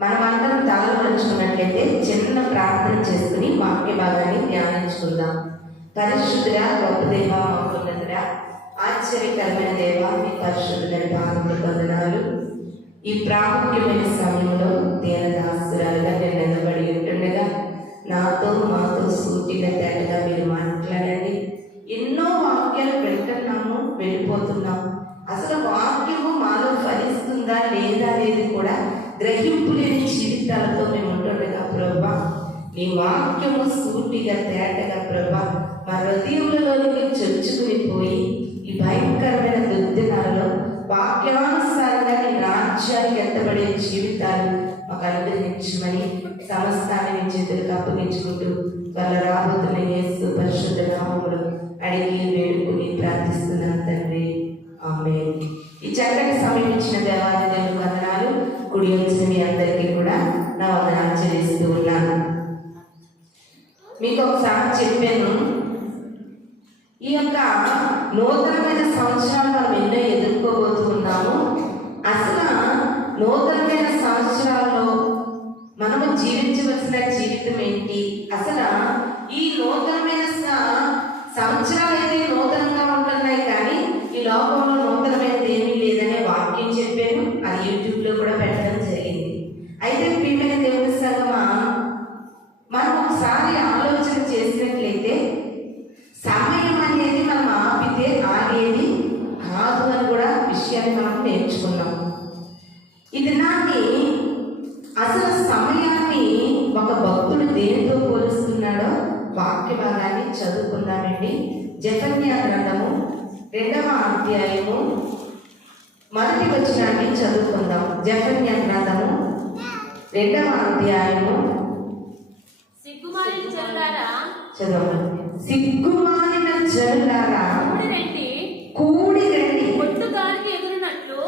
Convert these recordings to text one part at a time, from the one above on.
మనమందరం తలలు ఉంచుకున్నట్లయితే చిన్న ప్రార్థన చేసుకుని వాక్య భాగాన్ని ధ్యానించుకుందాం. పరిశుద్ధుడా, గొప్ప దేవ, మహోన్నతుడా, ఆశ్చర్యకరమైన దేవ, మీ పరిశుద్ధులని పాదములకు వందనాలు. ఈ ప్రాముఖ్యమైన సమయంలో దీనదాసురాలుగా నేను నిలబడి ఉంటుండగా నాతో మాతో సూటిగా తేటగా మీరు మాట్లాడండి. ఎన్నో వాక్యాలు వింటున్నాము, వెళ్ళిపోతున్నాము. అసలు వాక్యము మాలో ఫలిస్తుందా లేదా అనేది కూడా గ్రహింపు లేని జీవితాలతో మేము ఉంటుండగా ప్రభా, నీ వాక్యము సూటిగా తేటగా ప్రభా మా హృదయములలోనికి చొచ్చుకుని పోయి ఈ భయంకరమైన దుర్దినాలలో వాక్యానుసారంగా నీ రాజ్యానికి ఎత్తబడే జీవితాలు మాకు అనుగ్రహించమని సమస్తాన్ని నీ చేతులకు అప్పగించుకుంటూ వాళ్ళ రాబోతున్న యేసు పరిశుద్ధ నామములో అడిగి వేడుకుని ప్రార్థిస్తున్నాను తండ్రి, ఆమేన్. ఈ చక్కటి సమయం ఇచ్చిన దేవాది దేవుని వందనాలు. కుడి వచ్చిన మీ అందరికీ కూడా నా వందనాలు చెల్లిస్తూ ఉన్నాను. మీకు ఒకసారి చెప్పాను, ఈ యొక్క నూతనమైన సంవత్సరాలు మనం ఎన్నో ఎదుర్కోబోతున్నాము. అసలు నూతనమైన సంవత్సరాల్లో మనము జీవించవలసిన జీవితం ఏంటి? అసలు ఈ నూతనమైన సంవత్సరాలు అయితే నూతనంగా ఉంటున్నాయి, కానీ ఈ లోకంలో నూతనమైనది ఏమీ లేదనే వాక్యం చెప్పాను. అది యూట్యూబ్లో కూడా పెట్టడం జరిగింది. అయితే ప్రియమైన దేవుని సంగమా, మనం ఒకసారి ఆలోచన చేసినట్లయితే సమయం అనేది మనం ఆపితే ఆగేది కాదు అని కూడా విషయాన్ని మనం నేర్చుకున్నాం. ఇది నాటి అసలు సమయాన్ని ఒక భక్తుడు దేనితో పోలుస్తున్నాడో వాక్య భాగాన్ని చదువుకుందామండి. జెఫన్యా గ్రంథము 2వ అధ్యాయము 1వ వచనాన్ని చదువుకుందాం. జెఫన్యా గ్రంథము 2వ అధ్యాయము చదవండి. సిగ్గుమాలిన జనులారా కూడి రండి, పొట్టు గాలికి ఎగురునట్లు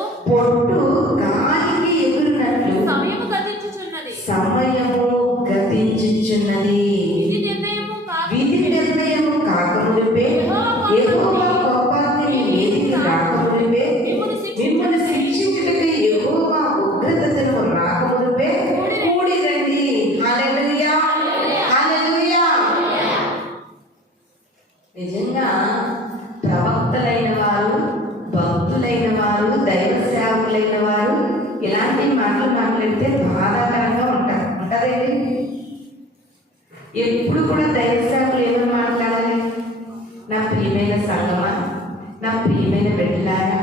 సమయము గతించుచున్నది. విధి నిర్ణయము కాకమునిపే, యెహోవా కోపాగ్ని మీ మీదికి రాకమునిపే, మిమ్మల్ని శిక్షించుటకై యెహోవా ఉగ్రత దినము రాకమునిపే కూడి రండి. హల్లెలూయా, హల్లెలూయా. నిజంగా ప్రవక్తలైన వారు, భక్తులైన వారు, దైవ సేవకులైన వారు ఇలాంటి మాటలు మాట్లాడితే బాధాకరంగా ఉంటదండి. ఎప్పుడు కూడా దైవ సేవకులు ఏమని మాట్లాడాలి? నా ప్రియమైన సంగమా, నా ప్రియమైన బిడ్డలారా,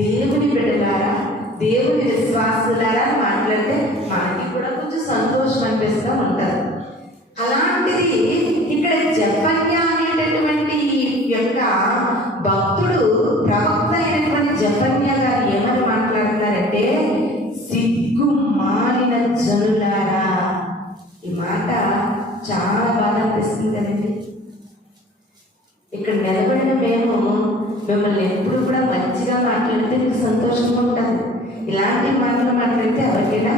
దేవుని బిడ్డలారా, దేవుని విశ్వాసులారా మాట్లాడితే మనకి కూడా కొంచెం సంతోషం అనిపిస్తూ ఉంటారు. అలాంటిది ఇక్కడ జెఫన్యా అనేటటువంటి యొక్క భక్తుడు, ప్రవక్త అయినటువంటి జెఫన్యా గారు ఏమని మాట్లాడుతున్నారంటే, సిగ్గు మాలిన జనులారా. ఈ మాట చాలా బాగా అనిపిస్తుంది కదండి. ఇక్కడ నిలబడిన మేము మిమ్మల్ని ఎప్పుడు కూడా మంచిగా మాట్లాడితే మీకు సంతోషంగా ఉంటుంది. ఇలాంటి మాటలు మాట్లాడితే ఎవరికైనా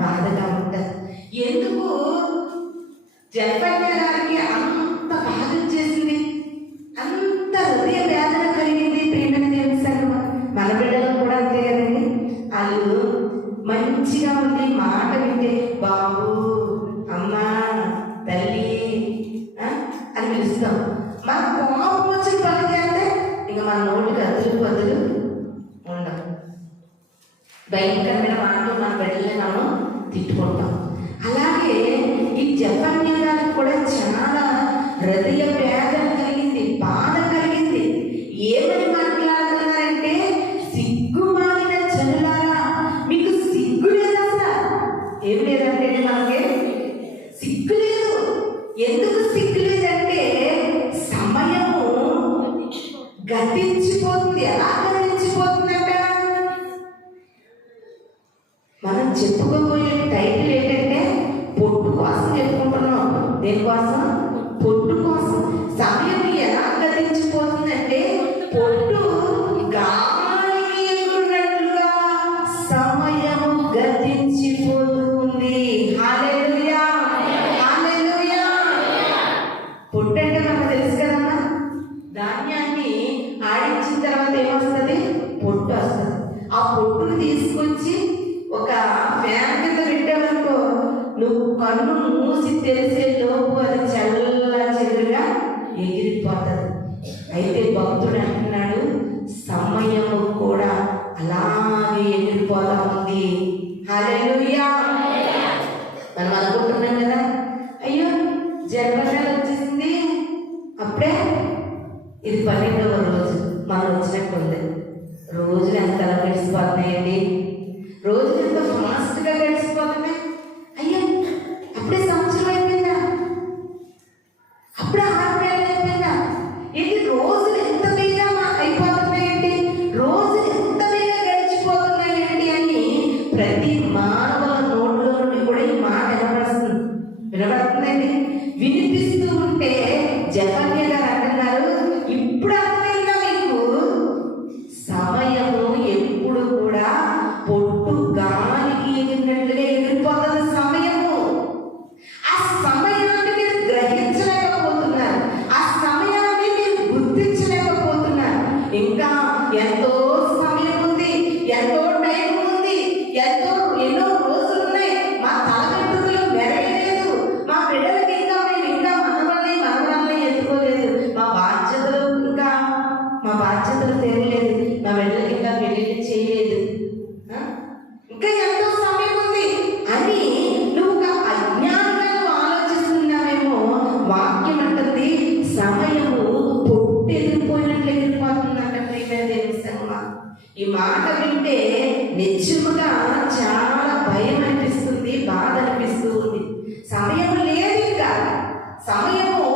బాధగా ఉంటుంది. ఎందుకు జెఫన్యా గారికి అంత బాధ చేసింది, అంత హృదయ వేదన కలిగింది? ప్రేమైన దేవుని సంగమా, మన బిడ్డలు కూడా అంతే కదండి. వాళ్ళు మంచిగా ఉండి మాట వింటే బాబు, అమ్మా, తల్లి అని పిలుస్తాం. మన కోపం వచ్చిన పని చేస్తే ఇక మన నోటికి అదులు పదులు ఉండవు. భయంకరమైన మాటలు మన బిడ్డలే మనం తిట్టుకుంటాం. అలాగే ఈ జెఫన్యా గారికి కూడా చాలా హృదయ వేదన కలిగింది, బాధ కలిగింది. ఏమని మాట్లాడుతున్నారంటే, సిగ్గుమాలిన జనులారా, మీకు సిగ్గు లేదా? ఏం లేదంటే మనకి సిగ్గు లేదు. ఎందుకు సిగ్గు లేదంటే సమయము గతించిపోతుంది. ఎలా గతించిపోతుందంట? మనం చెప్పుకోబోయే టైటిల్ ఏంటంటే పొట్టు కోసం చెప్పుకుంటున్నాం. దేనికోసం? పొట్టు కోసం. సమయం ఎలా గతించిపోతుందంటే పొట్టు గాలికి ఎగురునట్లుగా సమయము గతించిపోతుంది. హల్లెలూయా, హల్లెలూయా. పొట్టు అంటే మనకు తెలుసు కదమ్మా, ధాన్యాన్ని ఆడించిన తర్వాత ఏమొస్తుంది? పొట్టు వస్తుంది. ఆ పొట్టును తీసుకొచ్చి ఒక ఫ్యాన్ కింద కన్ను మూసి తెరిసే లోపు అది చల్ల చెదురుగా ఎగిరిపోతుంది. అయితే భక్తుడు అంటున్నాడు, సమయము కూడా అలాగే ఎగిరిపోతా ఉంది. హల్లెలూయా. మనం అనుకుంటున్నాం కదా, అయ్యో జన్మదినం వచ్చేసింది, అప్పుడే ఇది 12వ రోజు మనం వచ్చినట్టు ఉంది. రోజులు ఎంత గడిచిపోతున్నాయండి, రోజులు ఎంత ఫాస్ట్గా గడిచిపోతున్నాయి. అయ్యో అప్పుడే సంవత్సరం అయిపోయిందా, అప్పుడే 6 నెలలు అయిపోయిందా, ఏంటి రోజులు ఎంత వేగంగా అయిపోతున్నాయండి, రోజులు ఎంత వేగంగా గడిచిపోతున్నాయండి అని ప్రతి మానవుల నోట్లో నుండి కూడా ఈ మాట వినబడుతుందండి. వినిపిస్తూ ఉంటే జఫన్యా గారు అంటున్నారు, ఇప్పుడు అర్థమైందా మీకు, సమయము ఎప్పుడు కూడా పొట్టు గాలికి ఎగిరినట్లుగా ఎగిరిపోతుంది సమయము. ఆ సమయాన్ని మీరు గ్రహించలేకపోతున్నారు, ఆ సమయాన్ని మీరు గుర్తించలేకపోతున్నారు. ఇంకా ఎంతో సమయం ఉంది, ఎంతో టైం ఉంది, ఎన్నో రోజులు ఉన్నాయి, మా తలగట్టుకులు మెరగలేదు, మా బిడ్డలకి ఇంకా మేము ఇంకా మనవరాల్ని ఎత్తుకోలేదు, మా బాధ్యతలు తెరలేదు, మా బిడ్డలకి ఇంకా పెళ్లి చేయలేదు, ఇంకా ఎంతో సమయం ఉంది అని నువ్వు అజ్ఞానంగా ఆలోచిస్తున్నావేమో. వాక్యం అంటుంది సమయము పొట్టెదిరిపోయినట్లు ఎగిరిపోతుందంట. ప్రియమైన దేవుని సంగమా, ఈ మాట వింటే నిజముగా చాలా భయం అనిపిస్తుంది, బాధ అనిపిస్తూ ఉంది. సమయం లేదు, ఇంకా సమయము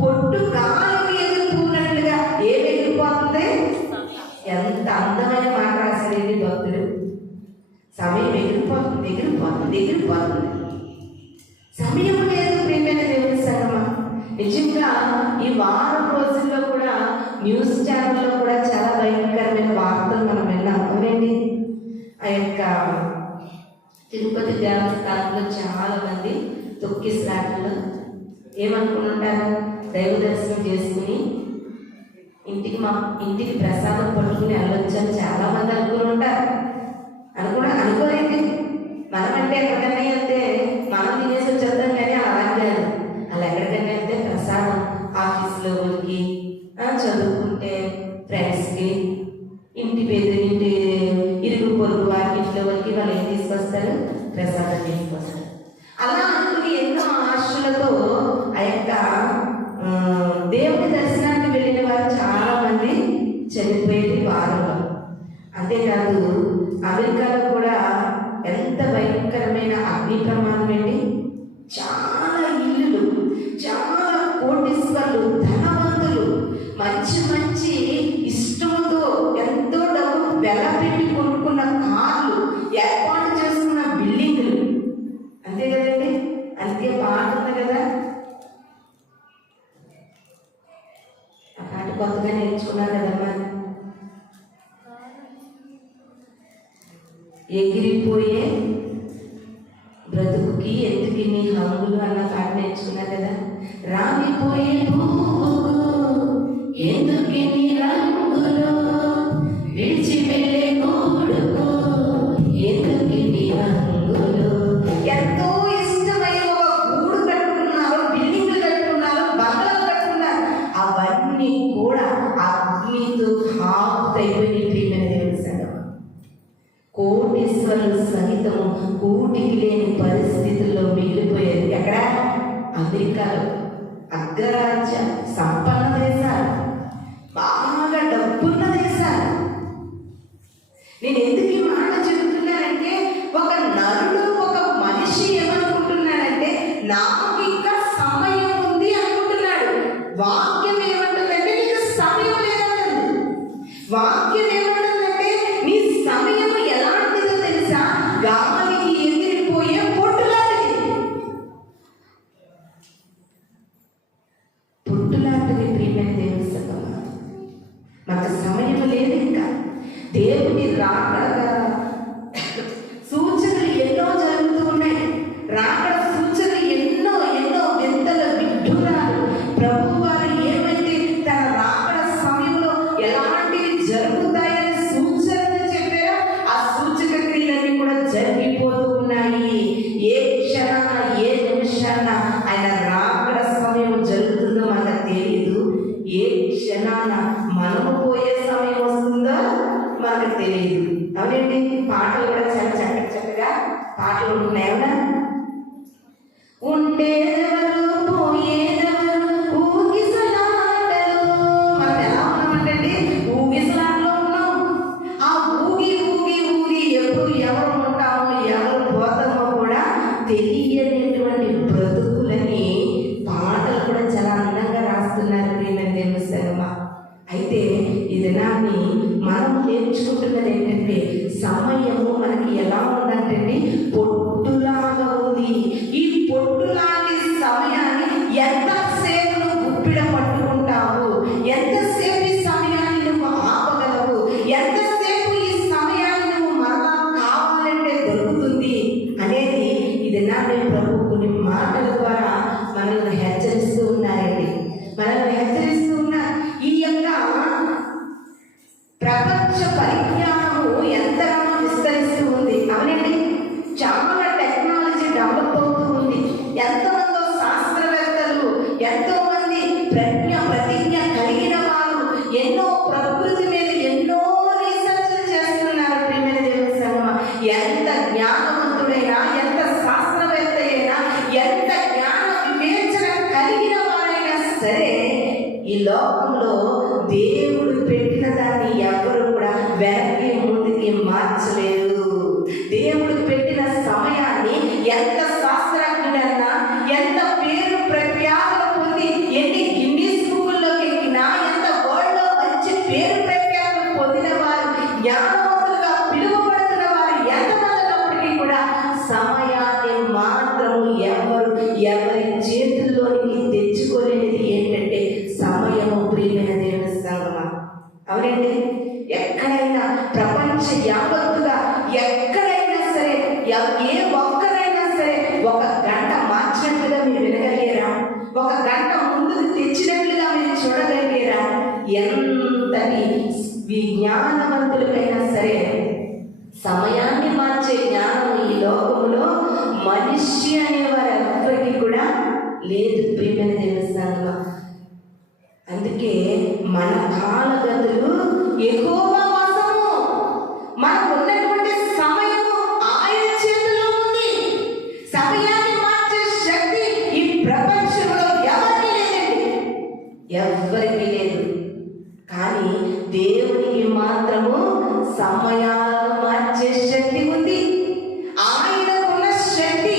పొట్టు గాలికి ఎగిరిపోయినట్లుగా ఏమి ఎగిరిపోతుంది. ఎంత అందమైన మాట రాశాడండి భక్తుడు. సమయం ఎగిరిపోతుంది. సమయం లేదు. ప్రియమైన దేవుని సంగమా, నిజంగా ఈ వారం రోజుల్లో కూడా న్యూస్ ఛానల్లో కూడా చాలా భయంకరమైన వార్తలు మనం విన్నాం. అవునండి, ఆ యొక్క తిరుపతి దేవస్థానంలో చాలా మంది తొక్కిసలాటలు ఏమనుకుంటారు, దైవ దర్శనం చేసుకుని ఇంటికి ప్రసాదం పట్టుకుని వెళ్ళొచ్చని చాలా మంది అనుకుని ఉంటారు. అనుకోరేంటి, మనమంటే ఎక్కడికైనా వెళ్తే మనం తినేసి వచ్చేద్దాం, కానీ అలా కాదు. అలా ఎక్కడికైనా వెళ్తే ప్రసాదం ఆఫీస్లో వాళ్ళకి, చదువుకుంటే ఫ్రెండ్స్కి, ఇంటి ఇరుగు పొరుగు వారికి, ఇంట్లో వాళ్ళకి వాళ్ళు ఏం తీసుకొస్తారు, ప్రసాదం తీసుకొస్తారు. అలా అనుకుని ఎన్నో ఆశలతో ఆ యొక్క దేవుని దర్శనానికి వెళ్ళిన వారు చాలా మంది చనిపోయేది వారంలో. అంతేకాదు అమెరికాలో కూడా ఎంత భయంకరమైన అగ్ని ప్రమాదం అండి. చాలా ఇల్లులు, చాలా కోటీశ్వర్లు, ధనవంతులు, మంచి ఇష్టంతో ఎంతో డబ్బు వెలపెట్టి కొనుక్కున్న కార్లు, ఏర్పాటు చేసుకున్న బిల్డింగులు. అంతే కదండి, అంతే పాట ఉంది కదా, ఆ పాట కొత్తగా నేర్చుకున్నారు కదమ్మా. ఎగిరిపోయే బ్రతుకుకి ఎందుకు నీ హంగులు అన్న పాట నేర్చుకున్నారు కదా. రాలిపోయే పువ్వుకు ఎందుకు నీ రంగులు, విడిచి వెళ్ళే గూడుకు ఎందుకు నీ రంగులు. ఎంతో ఇష్టమైన ఒక గూడు కట్టుకున్నారు, బిల్డింగ్లు కట్టుకున్నారు, బంగ్లాలు కట్టుకున్నారు, అవన్నీ కూడా అగ్నితో హాపుతైపోయి కోటీశ్వరులు సహితము కూటికి లేని పరిస్థితుల్లో మిగిలిపోయేది. ఎక్కడ? అమెరికాలో. అగ్రరాజ్య సంపన్న దేశాలు, బాగా డబ్బున్న దేశాలు. నేను ఎందుకు ఈ మాట చెబుతున్నానంటే, ఒక నరుడు, ఒక మనిషి ఏమనుకుంటున్నాడంటే, నాకు ఇంకా సమయం ఉంది అనుకుంటున్నాడు. వాక్యం ఏమంటుందంటే, నీకు సమయం లేదంటుంది. వాక్యం ఏమంటుందంటే, నీ సమయం ఎలాంటిదో తెలుసా? గాలికి ఎగిరిపోయే పొట్టులాంటిది. ప్రియమైన దేవుని సంగమా, మాకు సమయం లేదు. ఇంకా దేవుని రాకడ సూచనలు ఎన్నో జరుగుతూ ఉన్నాయి. రాకడ సూచనలు ఎన్నో మనకి ఎలా ఉందంటే పొట్టులాగా ఉంది. ఈ పొట్టులాంటి సమయాన్ని ఎంతసేపు నువ్వు గుప్పిడ పట్టుకుంటావు, ఎంతసేపు ఈ సమయాన్ని నువ్వు ఆపగలవు, ఎంతసేపు ఈ సమయాన్ని నువ్వు మరలా కావాలంటే దొరుకుతుంది అనేది ఇది నాటి ప్రభు కొన్ని మాటల ద్వారా మనల్ని హెచ్చరిస్తూ ఉన్నారండి. మనల్ని హెచ్చరిస్తూ ఉన్నారు. ఈ యొక్క ప్రపంచ పరిజ్ఞానము ఎంతగానో విస్తరిస్తూ ఉంది. అవునండి, చాలా టెక్నాలజీ డెవలప్ అవుతూ ఉంది. ఎంతమందో శాస్త్రవేత్తలు, ఎంతో మంది ప్రతిజ్ఞ కలిగిన వారు ఎన్నో ప్రకృతి మీద ఎన్నో రీసెర్చ్ చేస్తున్నారు. ప్రియమైన దేవుని సంగమా, ఎంత జ్ఞానవంతుడైనా, ఎంత శాస్త్రవేత్త అయినా, ఎంత జ్ఞాన వివేచన కలిగిన వారైనా సరే ఈ లోకంలో దేవుడు పెట్టిన దాన్ని ఎవరు కూడా వెనక్కి ముందుకి మార్చలేదు. దేవుడు పెట్టిన సమయాన్ని ఎంత శాస్త్రజ్ఞుడన్నా, ఎంత పేరు ప్రఖ్యాతులు పొంది ఎన్ని గిన్నీస్ బుక్కుల్లోకి ఎక్కినా, ఎంత వరల్డ్లో మంచి పేరు ప్రఖ్యాతులు పొందిన వారు, జ్ఞానవంతులుగా పిలువబడుతున్న వారు ఎంతమందినప్పటికీ కూడా సమయాన్ని మాత్రము ఎవరి చేతుల్లోనికి తెచ్చుకోలేనిది ఏంటంటే సమయము. ప్రియమైన దేవుని సంగమా, అవునండి, ఎక్కడైనా ప్రపంచ యావత్తుగా ఎక్కడైనా సరే ఏ ఒక్కరైనా సరే ఒక గంట మార్చినట్లుగా మీరు వినగలిగారా? ఒక గంట ముందుకు తెచ్చినట్లుగా మీరు చూడగలిగారా? ఎంతటి విజ్ఞానవంతులకైనా సరే సమయాన్ని మార్చే జ్ఞానం ఈ లోకంలో మనిషి అనేవారు ఎవరికి కూడా లేదు. ప్రియమైన దేవుని సంగమా, అందుకే మన కాలగతులు యెహోవా వశము. మనకు ఉన్నటువంటి సమయము ఆయన చేతిలో ఉంది. సమయాన్ని మార్చే శక్తి ఈ ప్రపంచంలో ఎవరికి లేదండి, ఎవరికి లేదు. కానీ దేవునికి మాత్రము సమయాలను మార్చే శక్తి ఉంది. ఆయనకున్న శక్తి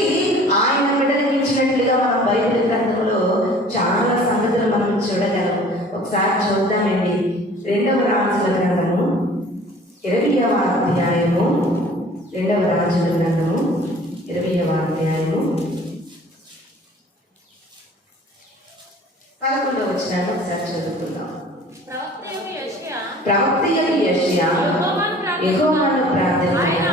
ఆయన బిడ్డలకు ఇచ్చినట్లుగా మన బైబిల్ గ్రంథంలో చాలా సంగతులు మనం చూడగలం. ఒకసారి చూద్దామండి. 2వ రాజుల గ్రంథము 20వ అధ్యాయము, 2వ రాజుల గ్రంథము 20వ అధ్యాయము 11వ వచనాన్ని ఒకసారి చదువుకుందాం. ప్రవక్త యెషయా యెహోవాను ప్రార్థించాడు.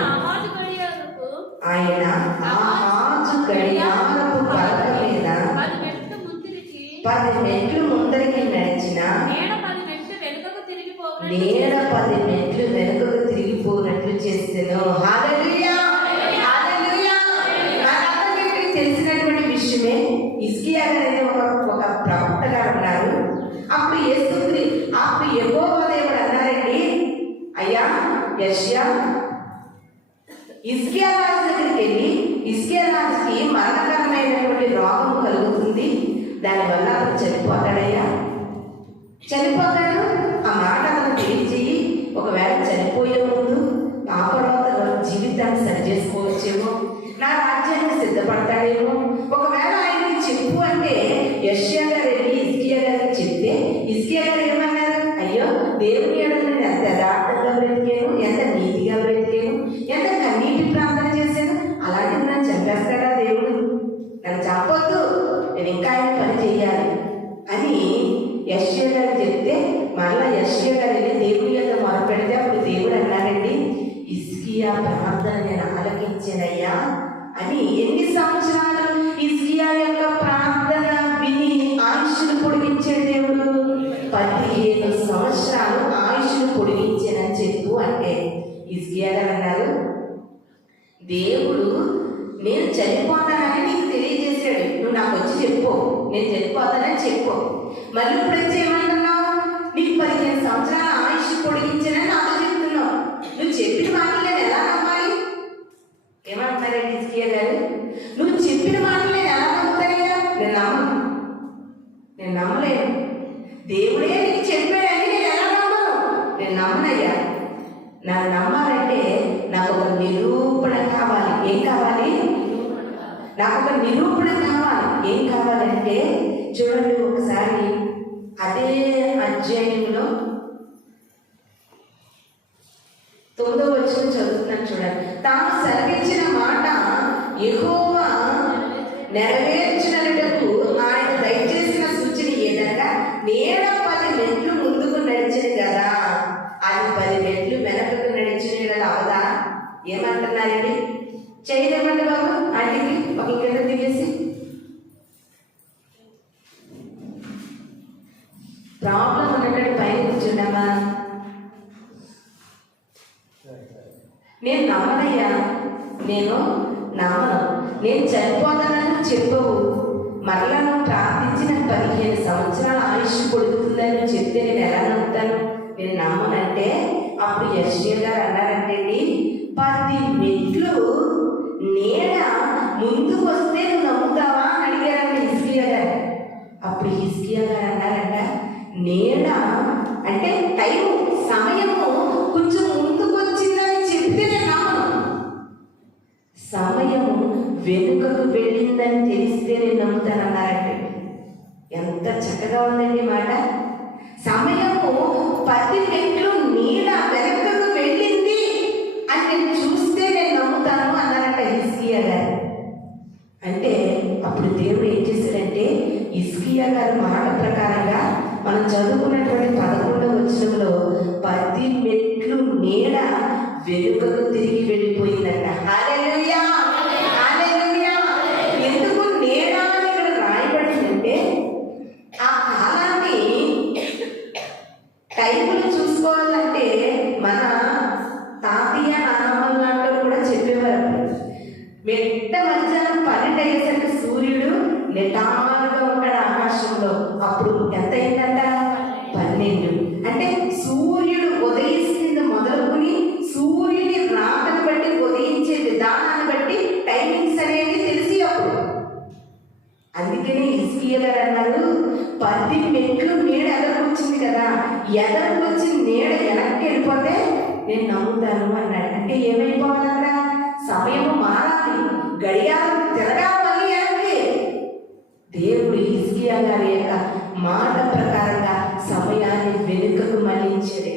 ఆయన ఆహాజు గడియారపు పలక మీద 10 మెట్లు ముందరికి నడిచిన నీడ 10 మెట్లు వెనుకకు తిరిగిపోయినట్లు చేస్తాను. హల్లెలూయా, హల్లెలూయా. మనందరికీ తెలిసినటువంటి విషయమే. హిజ్కియా గారు ఒక ప్రవక్త గారు ఉన్నారు. అప్పుడు యెహోవా దేవుడు అన్నారండి, అయ్యా యెషయా, హిజ్కియా రాజు దగ్గరికి వెళ్ళి, హిజ్కియా రాజుకి మరణకరమైనటువంటి రోగం కలుగుతుంది, దానివల్ల అతను చనిపోతాడయ్యా, చనిపోతాడు. ఆ మాట అతను తెలియజేయి. ఒకవేళ చనిపోయే ముందు ఆ తర్వాత జీవితాన్ని సరి చేసుకోవచ్చేమో, నా రాజ్యాన్ని సిద్ధపడతాడేమో. ఒకవేళ ఆయనకి చెప్పు అంటే యెషయా గారు వెళ్ళి హిజ్కియా గారికి చెప్తే హిజ్కియా గారు ఏమన్నారు? అయ్యో, దేవుని ఎడల నేను ఎంత యథార్థంగా బ్రతికాను, ఎంత నీతిగా బ్రతికాను, ఎంత కన్నీటి ప్రార్థన చేశాను, అలాంటిది నన్ను చంపేస్తాడా దేవుడు? నన్ను చంపొద్దు, నేను ఇంకా ఆయన పని చేయాలి అని యెషయా గారు చెప్తే మరలా యెషయా గారు వెళ్ళి దేవుని యొక్క మొరపెడితే అప్పుడు దేవుడు అన్నాడండి, హిజ్కియా ప్రార్థన నేను ఆలకించానయ్యా అని. ఎన్ని సంవత్సరాలు హిజ్కియా యొక్క ప్రార్థన విని ఆయుష్ను పొడిగించే దేవుడు? 15 సంవత్సరాలు ఆయుష్ను పొడిగించానని చెప్పు అంటే హిజ్కియా గారు అన్నారు, దేవుడు నేను చనిపోతానని నీకు తెలియజేశాడు, నువ్వు నాకు వచ్చి చెప్పు, నేను చనిపోతానని చెప్పు. మళ్ళీ ఇప్పుడు ఏం చేయమంటున్నావు? నీకు 15 సంవత్సరాల ఆయుష్ పొడిగించానని నాతో చెప్తున్నావు. నువ్వు చెప్పిన మాటలు నేను ఎలా నమ్మాలి? ఏమంటున్నారండి హిజ్కియా గారు? నువ్వు చెప్పిన మాటలు నేను ఎలా నమ్ముతానయ్యా? నేను నమ్మలేను. దేవుడే నీకు చెప్పాడని నేను ఎలా నమ్మను? నేను నమ్మనయ్యా. నన్ను నమ్మాలంటే నాకు ఒక నిరూపణ కావాలి. ఏం కావాలి? నాకు ఒక నిరూపణ కావాలి. ఏం కావాలంటే చూడండి, ఒకసారి అదే అధ్యాయంలో 9వ వచనం చదువుతున్నాను చూడండి. తాను సెలవిచ్చిన మాట యెహోవా నెరవేర్చినట్టుకు ఆయన దయచేసిన సూచన ఏదనగా నీడ 10 మెట్లు ముందుకు నడిచింది కదా, అది 10 మెట్లు వెనకకు నడిచిన కదా అవదా? ఏమంటున్నారండి? చేయలేమండి బాబు ఆంటీకి ఒక కింద దిగేసి. ప్రాబ్లం ఉన్నట్టు పైన కూర్చుండమ్మా. నేను నమ్మనయ్యా, నేను నమ్మను. నేను చనిపోతానని చెప్పవు, మరలా నువ్వు ప్రార్థించిన 15 సంవత్సరాల ఆయుష్ కొడుకుతుందని చెప్తే నేను ఎలా నమ్ముతాను? నేను నమ్మనంటే అప్పుడు యెషయా గారు అన్నారంటే 10 మెట్లు నీడ ముందుకు వస్తే నువ్వు నమ్ముతావా అని అడిగారంట హిజ్కియా గారు. అప్పుడు హిజ్కియా గారు అన్నారంట, నీడ అంటే టైం సమయము కొంచెం ముందుకు వచ్చిందని చెప్తే నేను నమ్మను, సమయము వెనుకకు వెళ్ళిందని తెలిస్తే నేను నమ్ముతానన్నారంటే. ఎంత చక్కగా ఉందండి మాట. సమయము 10 మెట్లు నీడ వెనుకకు వెళ్ళింది అని నేను చూస్తే నేను నమ్ముతాను అన్నారంట హిజ్కియా గారు. అంటే అప్పుడు దేవుడు ఏం చేశాడంటే హిజ్కియా గారి మాట ప్రకారంగా మనం చదువుకున్నటువంటి 11వ వచనంలో 10 మెట్లు నీడ వెనుకకు తిరిగి వెళ్ళిపోయిందంట. హల్లెలూయా, హల్లెలూయా. ఎందుకు నీడ అని ఇక్కడ రాయబడిందంటే ఆ కాలాన్ని టైములు చూసుకోవాలంటే మన తాతయ్య నాన్నమ్మ లాంటి కూడా చెప్పేవారు. వెంట మధ్యాహ్నం 12 అయ్యేసరికి సూర్యుడు నిటారుగా ఉంటాడు ఆకాశంలో. అప్పుడు ఎంత అయిందంట? 12. అంటే సూర్యుడు ఉదయిస్తుంది మొదలుకొని సూర్యుని రాకను బట్టి ఉదయించే విధానాన్ని బట్టి టైమింగ్స్ అనేది తెలిసి అప్పుడు. అందుకని హిజ్కియా గారు అన్నారు 10 మెట్లు నీడ ఎదరకు వచ్చింది కదా, ఎదరకు వచ్చిన నీడ వెనక్కి వెళ్ళిపోతే నేను నమ్ముతాను అన్నాడు. అంటే ఏమైపోవాలన్నా సమయము మారాలి, గడియారం తిరగాలి అంటే దేవుడు హిజ్కియా గారి యొక్క మాట ప్రకారంగా సమయాన్ని వెనుకకు మళ్లించాడు.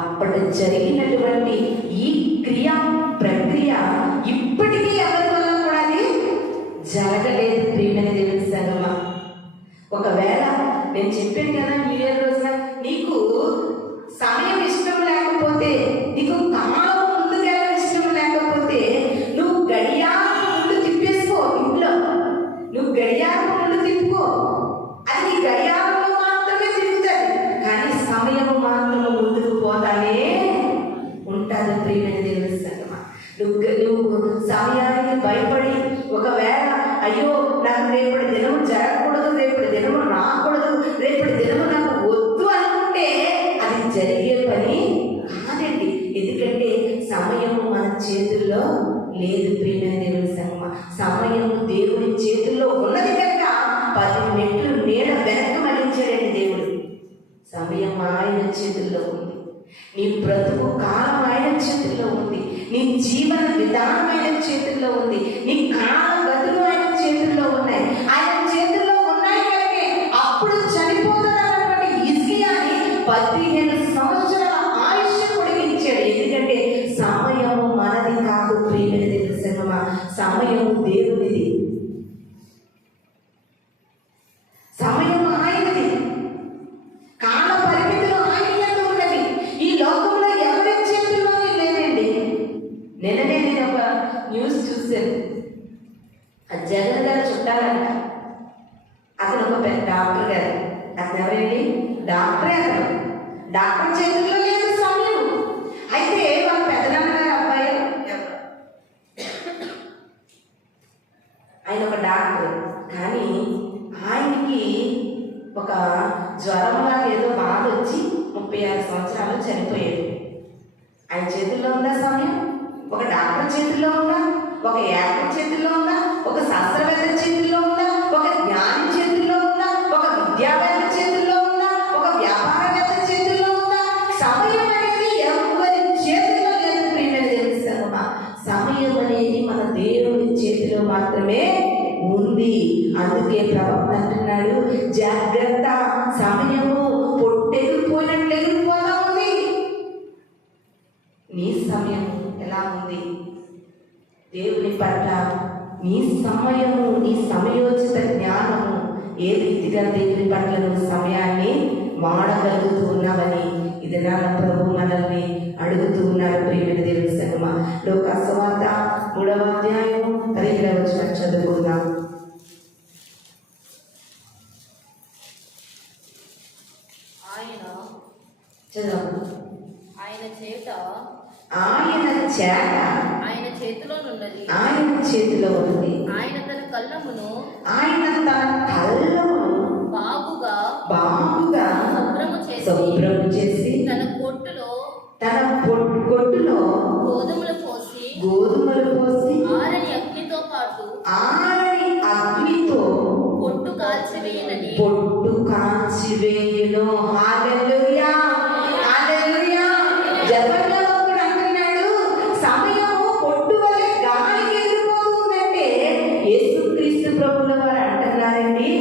అప్పటి జరిగినటువంటి ఈ ప్రక్రియ ఇప్పటికీ ఎవరి వల్ల కూడా అది జరగలేదు. ప్రియమైన దేవుని సంగమా, ఒకవేళ నేను చెప్పాను కదా న్యూ ఇయర్ రోజున నీకు సమయం ఇష్టం లేకపోతే, నీకు కాలం ముందుకెళ్ళడం ఇష్టం లేకపోతే నువ్వు గడియారం ముందు తిప్పేసుకో. ఇంట్లో నువ్వు గడియారం ముందు తిప్పుకో, అది నీ గడియారంలో మాత్రమే తిప్పుతుంది, కానీ సమయం మాత్రం ముందుకు పోతానే ఉంటుంది. ప్రియమైన దేవుని సంగమా, నువ్వు సమయానికి భయపడి ఒకవేళ అయ్యో నాకు రేపటి దినము జరగకూడదు, రేపటి దినము రాకూడదు, రేపటి దినము నాకు వద్దు అనుకుంటే అది జరిగే పని కాదండి. ఎందుకంటే సమయము మన చేతుల్లో లేదు. ప్రియమైన దేవుని సంగమా, సమయము దేవుని చేతుల్లో ఉన్నది కనుక 10 మెట్లు నీడ వెనక్కి మళ్లించాడండి దేవుడు. సమయం ఆయన చేతుల్లో ఉంది, నీ బ్రతుకు కాలం ఆయన చేతుల్లో ఉంది, నీ జీవన విధానం ఆయన చేతుల్లో ఉంది, నీ కాల గతులు ఆయన చేతుల్లో ఉన్నాయి. ఆయన చేతుల్లో ఉన్నాయి కనుక అప్పుడు చనిపోతున్నటువంటి హిజ్కియాని 15 సంవత్సరాల ఆయుష్ పొడిగించాడు. ఎందుకంటే సమయము మనది కాదు. ప్రియమైన దేవుని సంగమా, సమయము దేవునిది, సమయం ఆయనది, కాల పరిమితులు ఆయన ఉన్నది. ఈ లోకంలో ఎవరి చేతుల్లోనే లేదండి. నిన్ననే నేను ఒక న్యూస్ చూశాను. జగన్ గారు చుట్టాలంట, అతను ఒక పెద్ద డాక్టర్ గారు. అతను ఎవరండి? డాక్టరే. అతను డాక్టర్ చేతుల్లో లేదు సమయం. అయితే వాళ్ళ పెద్దనాన్న గారు అబ్బాయి ఆయన ఒక డాక్టర్, కానీ ఆయనకి ఒక జ్వరంలా ఏదో బాధ వచ్చి 36 సంవత్సరాలు చనిపోయాడు. ఆయన చేతుల్లో ఉందా సమయం? ఒక డాక్టర్ చేతుల్లో ఉందా? ఒక యాక్టర్ చేతుల్లో ఉందా? ఒక శాస్త్రవేత్త చేతుల్లో ఉందా? ఒక జ్ఞాని చేతుల్లో ఉందా? ఒక విద్యావేత్త చేతుల్లో ఉందా? ఒక వ్యాపారవేత్త చేతుల్లో ఉందా? సమయం అనేది ఎవరి చేతుల్లో లేదు. ప్రియమైన దేవుని సంగమా, సమయం అనేది మన దేవుని చేతిలో మాత్రమే ఉంది. అందుకే ప్రవక్త అంటున్నాడు, జాగ్రత్త, సమయము పొట్టెగిరిపోయినట్లు ఎగిరిపోతా ఉంది. నీ సమయం సమయం ఎలా ఉంది? దేవుని పట్ల నీ సమయము, నీ సమయోచిత జ్ఞానము ఏ రీతిగా దేవుని పట్ల నువ్వు సమయాన్ని వాడగలుగుతూ ఉన్నావని ఇది నా ప్రభు మనల్ని అడుగుతూ ఉన్నారు. ప్రియమైన దేవుని సంగమా, లోకాసు సువార్త 3వ అధ్యాయం 17వ వచనం చదువుకుందాం. ఆయన చేతిలో ఉన్నది. ఆయన తన కళ్ళమును బాగుగా శుభ్రము చేసి తన కొట్టులో గోధుమలు పోసి ఆరని అగ్నితో పొట్టు కాల్చివేయును. హల్లెలూయా, హల్లెలూయా. జపంలో ఒకడు అంటున్నాడు, సమయము పొట్టు వలె గాలికి ఎగిరిపోతుందంటే యేసుక్రీస్తు ప్రభువుల వారు అంటున్నారండి,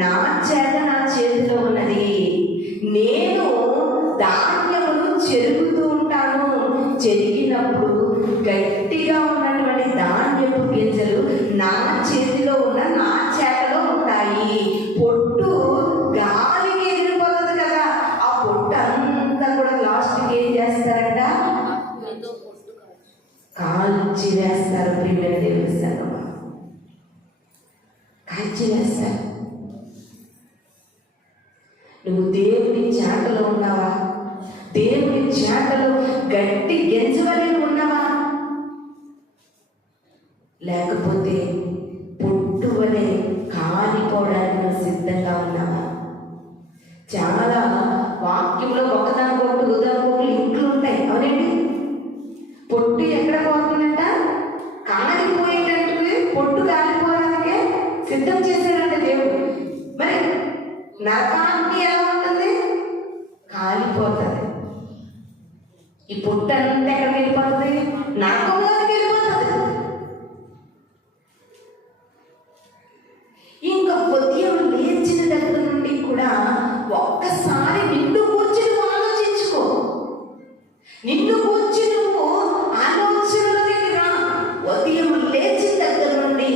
నా చేతిలో ఉన్నది. నేను ధాన్యమును చెరుగుతూ ఉంటాను. చెరిగినప్పుడు గట్టిగా ఉన్నటువంటి ధాన్యపు గింజలు నా చేతిలో ఉన్న నా చేతలో ఉంటాయి. పొట్టు గాలికి ఎగిరిపోతుంది కదా, ఆ పొట్టు అంతా కూడా లాస్ట్కి ఏం చేస్తారంట? కాల్చి వేస్తారు. ప్రియమైన దేవుని సంగమా, కాల్చి వేస్తారు. నువ్వు దేవుని చేతలో ఉన్నావా? దేవుని చేతలో గట్టి గింజవలే ఉన్నావా? లేకపోతే పొట్టు వలె కాలిపోవడానికి నువ్వు సిద్ధంగా ఉన్నావా? చాలా వాక్యంలో ఒకదానికొకటి ఉదాహరణలు ఇంట్లో ఉంటాయి. అవునండి, పొట్టు ఎక్కడ పోతుందంట? కాలిపోయేటట్టు పొట్టు కాలిపోవడానికే సిద్ధం చేశాడంట దేవుడు. మరి నరకానికి ఎలా ఉంటుంది? కాలిపోతుంది. ఈ పొట్టు అంతా ఎక్కడికి వెళ్ళిపోతుంది? నరకంలోకి వెళ్ళిపోతుంది. ఇంకా ఉదయం లేచిన దగ్గర నుండి కూడా ఒక్కసారి నిన్ను కూర్చి నువ్వు ఆలోచించుకో. నిన్ను కూర్చి నువ్వు ఆలోచనలోకి రా. ఉదయం లేచిన దగ్గర నుండి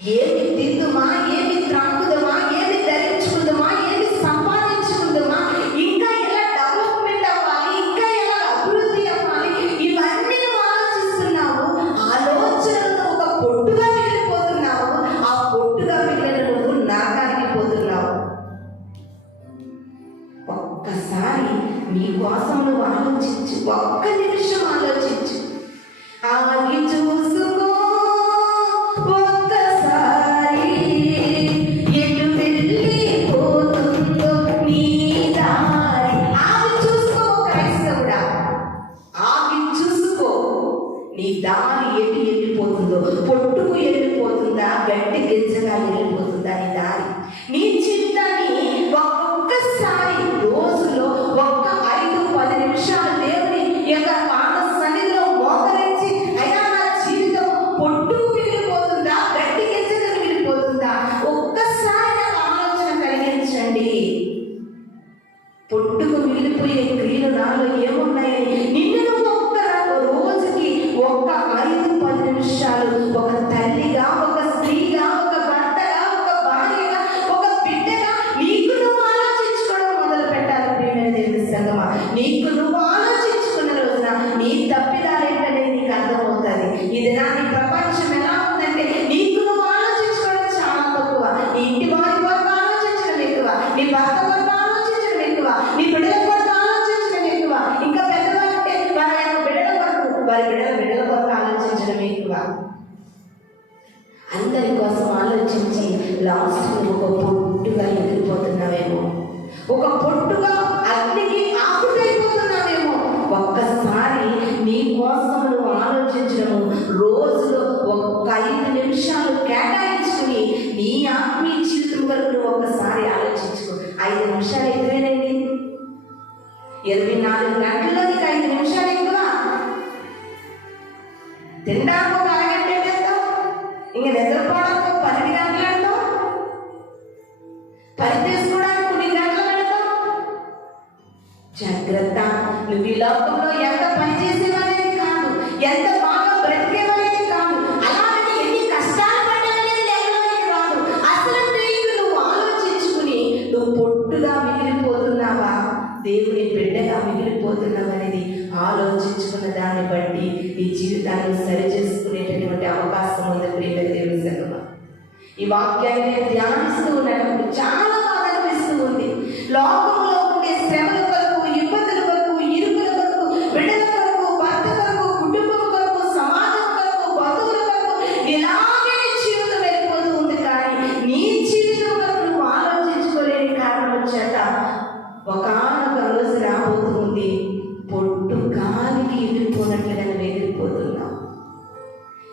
ఏమి తిందుమా, ఏమి త్రాగుదమా, ఏమి ధరించుకుందామా, ఏమి సంపాదించుకుందామా, ఇంకా ఎలా డెవలప్మెంట్ అవ్వాలి, ఇంకా ఎలా అభివృద్ధి అవ్వాలి, ఇవన్నీ నువ్వు ఆలోచిస్తున్నావు. ఆలోచనలు ఒక పొట్టుగా వెళ్ళిపోతున్నావు. ఆ పొట్టుగా వెళ్ళిన నువ్వు నరకానికి పోతున్నావు. ఒక్కసారి నీ కోసం నువ్వు ఆలోచించు. ఒక్క నిమిషం ఆలోచించు. ఆగి చూసుకో ఒక్కసారి, ఎటు వెళ్ళిపోతుందో నీ దారి. ఆగి చూసుకో క్రైస్తవుడా, ఆగి చూసుకో. నీ దారి ఎటు వెళ్ళిపోతుందో, పొట్టుకు వెళ్ళిపోతుందా, గట్టి గింజగా వెళ్ళిపోతుందా నీ దారి? నీ చిత్తాన్ని ఒక్కసారి రోజులో ఒక్క 5-10 నిమిషాలు దేవుని యొక్క పాద సన్నిధిలో మోకరించి, అయినా నా జీవితం పొట్టుకు వెళ్ళిపోతుందా, గట్టి గింజగా వెళ్ళిపోతుందా, ఒక్కసారి నాకు ఆలోచన కలిగించండి. పొట్టుకు మిగిలిపోయే క్రియలు నాలో ఏమున్నాయని నిన్ను నువ్వు ఒక్క రోజుకి ఒక్క 5-10 నిమిషాలు ఒక తల్లిగా, ఒక స్త్రీగా, ఒక భర్తగా, ఒక భార్యగా, ఒక బిడ్డగా నీకు నువ్వు ఆలోచించుకోవడం మొదలు పెట్టాలి. ప్రియమైన దేవుని సంగమా, నీకు నువ్వు ఆలోచించుకున్న రోజున నీ తప్పిదాలేంటనేది నీకు అర్థమవుతుంది. ఇది నా నీ ప్రపంచం ఎలా ఉందంటే నీకు నువ్వు ఆలోచించుకోవడం చాలా తక్కువ. నీ ఇంటి వారి వరకు ఆలోచించడం ఎక్కువ, నీ భర్త వరకు ఆలోచించడం ఎక్కువ, నీ బిడ్డల వరకు ఆలోచించడం ఎక్కువ, ఇంకా పెద్దవారంటే వారి యొక్క బిడ్డల వరకు, వారి బిడ్డల వరకు ఆలోచించడం ఎక్కువ. అందరి కోసం ఆలోచించి లాస్ట్ ఒక పొట్టుగా ఎగిరిపోతున్నావేమో, ఒక పొట్టుగా అగ్నికి ఆకుటైపోతున్నావేమో. ఒక్కసారి నీ కోసం నువ్వు ఆలోచించడము, రోజులో ఒక్క 5 నిమిషాలు కేటాయించుకుని నీ ఆత్మీయ జీవితం వరకు నువ్వు ఒక్కసారి ఆలోచించుకో. 5 నిమిషాలు ఎక్కువేనండి. 24 గంటల్లో నీకు 5 నిమిషాలు ఎక్కువ. తినడానికి ఒక అరగంట వేస్తావు, ఇంక నిద్రపోవడానికి 12 గంటలు పెడతావు, పని చేసుకోవడానికి 9 గంటలు పెడతావు. జాగ్రత్త, నువ్వు ఈ లోకంలో ఎంత పని చేసి కష్టాన్ని బట్టి నీ జీవితాన్ని సరి చేసుకునేటటువంటి అవకాశం ఉంది ప్రియమైన దేవుని సంగమా. ఈ వాక్యాన్ని నేను ధ్యానిస్తూ ఉన్నప్పుడు చాలా బాధ అనిపిస్తూ ఉంది. లోకంలో ఉండే శ్రమల కొరకు, ఇబ్బందుల కొరకు, ఇరుకుల కొరకు, బిడ్డల కొరకు, భర్త కొరకు, కుటుంబం కొరకు, సమాజం కొరకు, బంధువుల కొరకు ఇలాగే జీవితం వెళ్ళిపోతూ ఉంది. కానీ నీ జీవితం కొరకు నువ్వు ఆలోచించుకోలేని కారణం చేత ఒకనొక రోజు రాబోతుంది, పొట్టు గాలికి ఎగిరిపోయినట్లుగా నువ్వు ఎగిరిపోతున్నావు.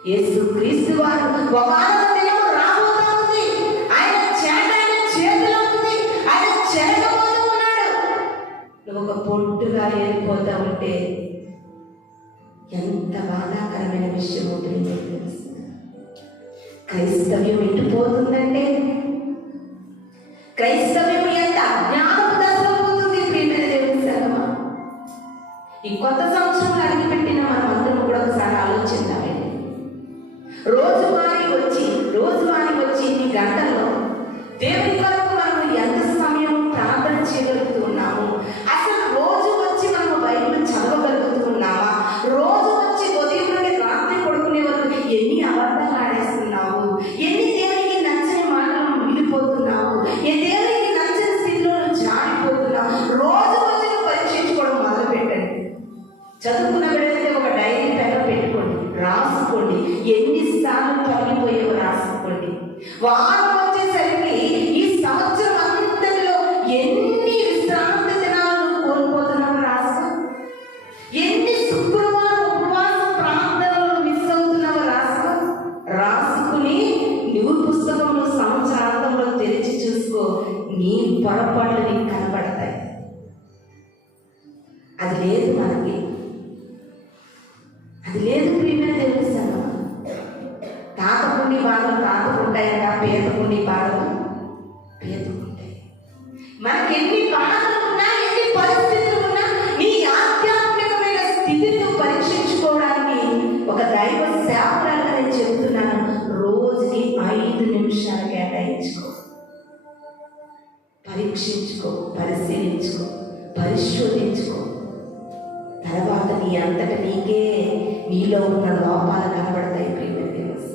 యేసు క్రీస్తు వారు ఒకనొక దినం రాబోతా ఉంది. ఆయన చేత ఆయన చేతిలో ఉంది. ఆయన చెరగబోతూ ఉన్నాడు. నువ్వు ఒక పొట్టుగా వెళ్ళిపోతా ఉంటే ఎంత బాధాకరమైన విషయం ఉంటుందో తెలుసు. క్రైస్తవ్యం ఎట్టుపోతుందంటే, క్రైస్తవ్యం ఎంత అజ్ఞానపు దశలో పోతుంది ప్రియమైన దేవుని సంగమా. ఈ కొత్త సంవత్సరంలో అడిగిపెట్టిన మనమందరం కూడా ఒకసారి ఆలోచిద్దామండి. రోజువారీ వచ్చి ఈ గంటల్లో దేవుని కొరకు మనం ఎంత సమయం ప్రార్థన చేయగలుగుతూ ఉన్నాము? అసలు రోజు వచ్చి మనం బైబిల్ చదవగలుగుతూ ఉన్నామా? రోజు వచ్చి ఉదయం నుండి రాత్రి పడుకునే వరకు ఎన్ని అబద్ధాలు ఆడేస్తున్నావు? ఎన్ని దేవునికి నచ్చని మాటలు మిగిలిపోతున్నావు? ఏ దేవునికి నచ్చని స్థితిలో జారిపోతున్నావు? రోజు వచ్చి పరీక్షించుకోవడం మొదలు పెట్టండి. చదువుకున్న బిడ్డలైతే ఒక డైరీ పెన్ పెట్టుకోండి, రాసుకోండి. ఎన్నిసార్లు తొలగిపోయేవో రాసుకోండి. వారం వచ్చేసరికి ఈ సంవత్సరం అంతటిలో ఎన్ని విశ్రాంతి దినాలను కోల్పోతున్నావు రాసుకో. ఎన్ని శుక్రవారం ఉపవాస ప్రార్థనలు మిస్ అవుతున్నావో రాసుకో. రాసుకుని నువ్వు పుస్తకంలో సంవత్సరాంతంలో తెరిచి చూసుకో. నీ పొరపాట్లు నీకు కనబడతాయి. అది లేదు మనకి, అది లేదు ప్రియమైన దేవుని సంగమా. తాతకుండి బాధలు తాతకుంటాయట, పేదకుండి బాధలు పేదకుంటాయి. మనకి ఎన్ని బాధలు ఉన్నా, ఎన్ని పరిస్థితులు ఉన్నా, నీ ఆధ్యాత్మికమైన స్థితిని పరీక్షించుకోవడానికి ఒక దైవ సేవకురాలుగా నేను చెబుతున్నాను. రోజుకి 5 నిమిషాలు కేటాయించుకో. పరీక్షించుకో, పరిశీలించుకో, పరిశోధించుకో. తర్వాత నీ అంతట నీకే నీలో ఉన్న లోపాలు కనబడతాయి ప్రియమైన దేవుని.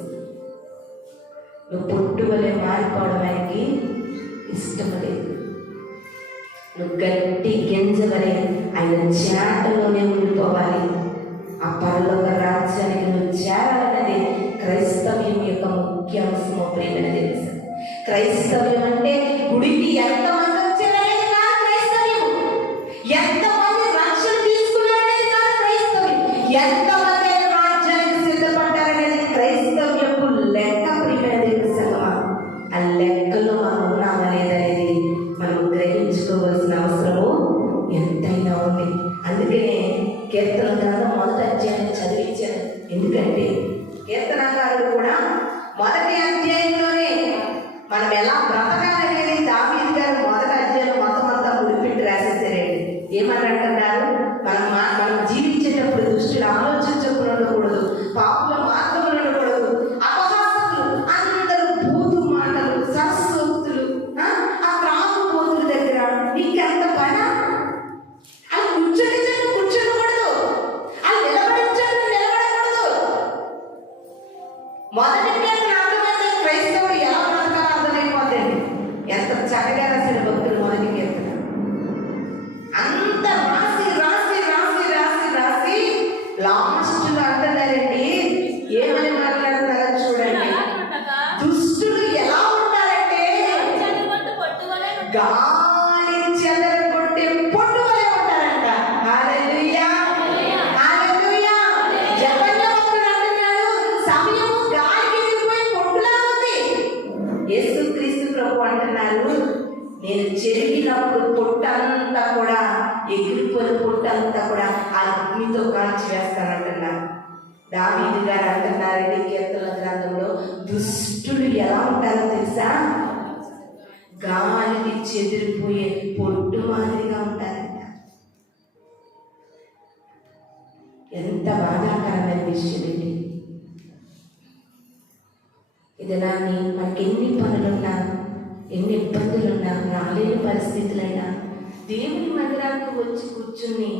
నువ్వు పొట్టు వలె మారిపోవడం ఆయనకి ఇష్టం లేదు. నువ్వు గట్టి గింజ వలె ఆయన చేటలోనే ఉండిపోవాలి. ఆ పరలోక రాజ్యానికి నువ్వు చేరాలన్నది క్రైస్తవ్యం యొక్క ముఖ్య అంశము ప్రియమైన దేవుని. క్రైస్తవ్యం అంటే గుడికి ఎంతమంది వచ్చారనేది కాదు క్రైస్తవ్యం. ఎంతమంది రక్షణ తీసుకున్నారనేది కాదు క్రైస్తవ్యం. ఎంతమంది రాజ్యానికి సిద్ధపడ్డారనేది క్రైస్తవ్యపు లెక్క ప్రియమైన దేవుని సంగమా. ఆ లెక్కలో మనం ఉన్నామా లేదనేది మనం గ్రహించుకోవాల్సిన అవసరము ఎంతైనా ఉంది. అందుకనే కీర్తన గ్రంథం మొదటి అధ్యాయాన్ని చదివించాను. ఎందుకంటే కీర్తనకారుడు కూడా మొదటి అధ్యాయంలోనే మనం ఎలా బ్రతకాలనేది దావీదు గారు మొదటి అధ్యాయంలో మొత్తం అంతా ముడిపెట్టి రాసేసారండి. ఏమని అంటున్నారు? మనం జీవించేటప్పుడు దుష్టులు ఆలోచించకుండా ఉండకూడదు, పాపుల మార్గంలో ఉండకూడదు, అపహాసకులు అందరూ బూతు మాటలు, సరస్వక్తులు, ఆ త్రాగుబోతుల దగ్గర నీకెంత పని? అది కూర్చోకూడదు, అది నిలబడకూడదు. మొదటి అర్థమైతే క్రైస్తవుడు ఎలా బ్రతకాలో అర్థమైపోతుంది. ఎంత చక్కగా రాసిన భక్తులు మొదటి కీర్తన. అంత రాసి రాసి రాసి రాసి రాసి లాస్ట్లో అంటున్నారండి. ఏమని మాట్లాడుతున్నారో చూడండి. దుష్టులు ఎలా ఉంటారంటే గాలి చెదరగొట్టే పొట్టు వలె ఉంటారంట. హల్లెలూయా, హల్లెలూయా. యెహోవా అంటున్నాడు, సమయము గాలికి ఎగిరిపోయి పొట్టులా ఉంది. యేసుక్రీస్తు ప్రభు అంటున్నారు, నేను చెరిగినప్పుడు పొట్టంతా కూడా ఎగిరిపోయిన పొట్టంతా కూడా అగ్నితో కాల్చి వేస్తానంటున్నారు. దావీదు గారు అంటున్నారండి కీర్తన గ్రంథంలో, దుష్టులు ఎలా ఉంటారో తెలుసా? గాలికి చెదిరిపోయే పొట్టు మాదిరిగా ఉంటారంట. ఎంత బాధాకరమైన విషయం ఇది. ఇదనాన్ని మనకి ఎన్ని పనులున్నా, ఎన్ని ఇబ్బందులున్నా, రాలేని పరిస్థితులైనా దేవుని మందిరానికి వచ్చి కూర్చుని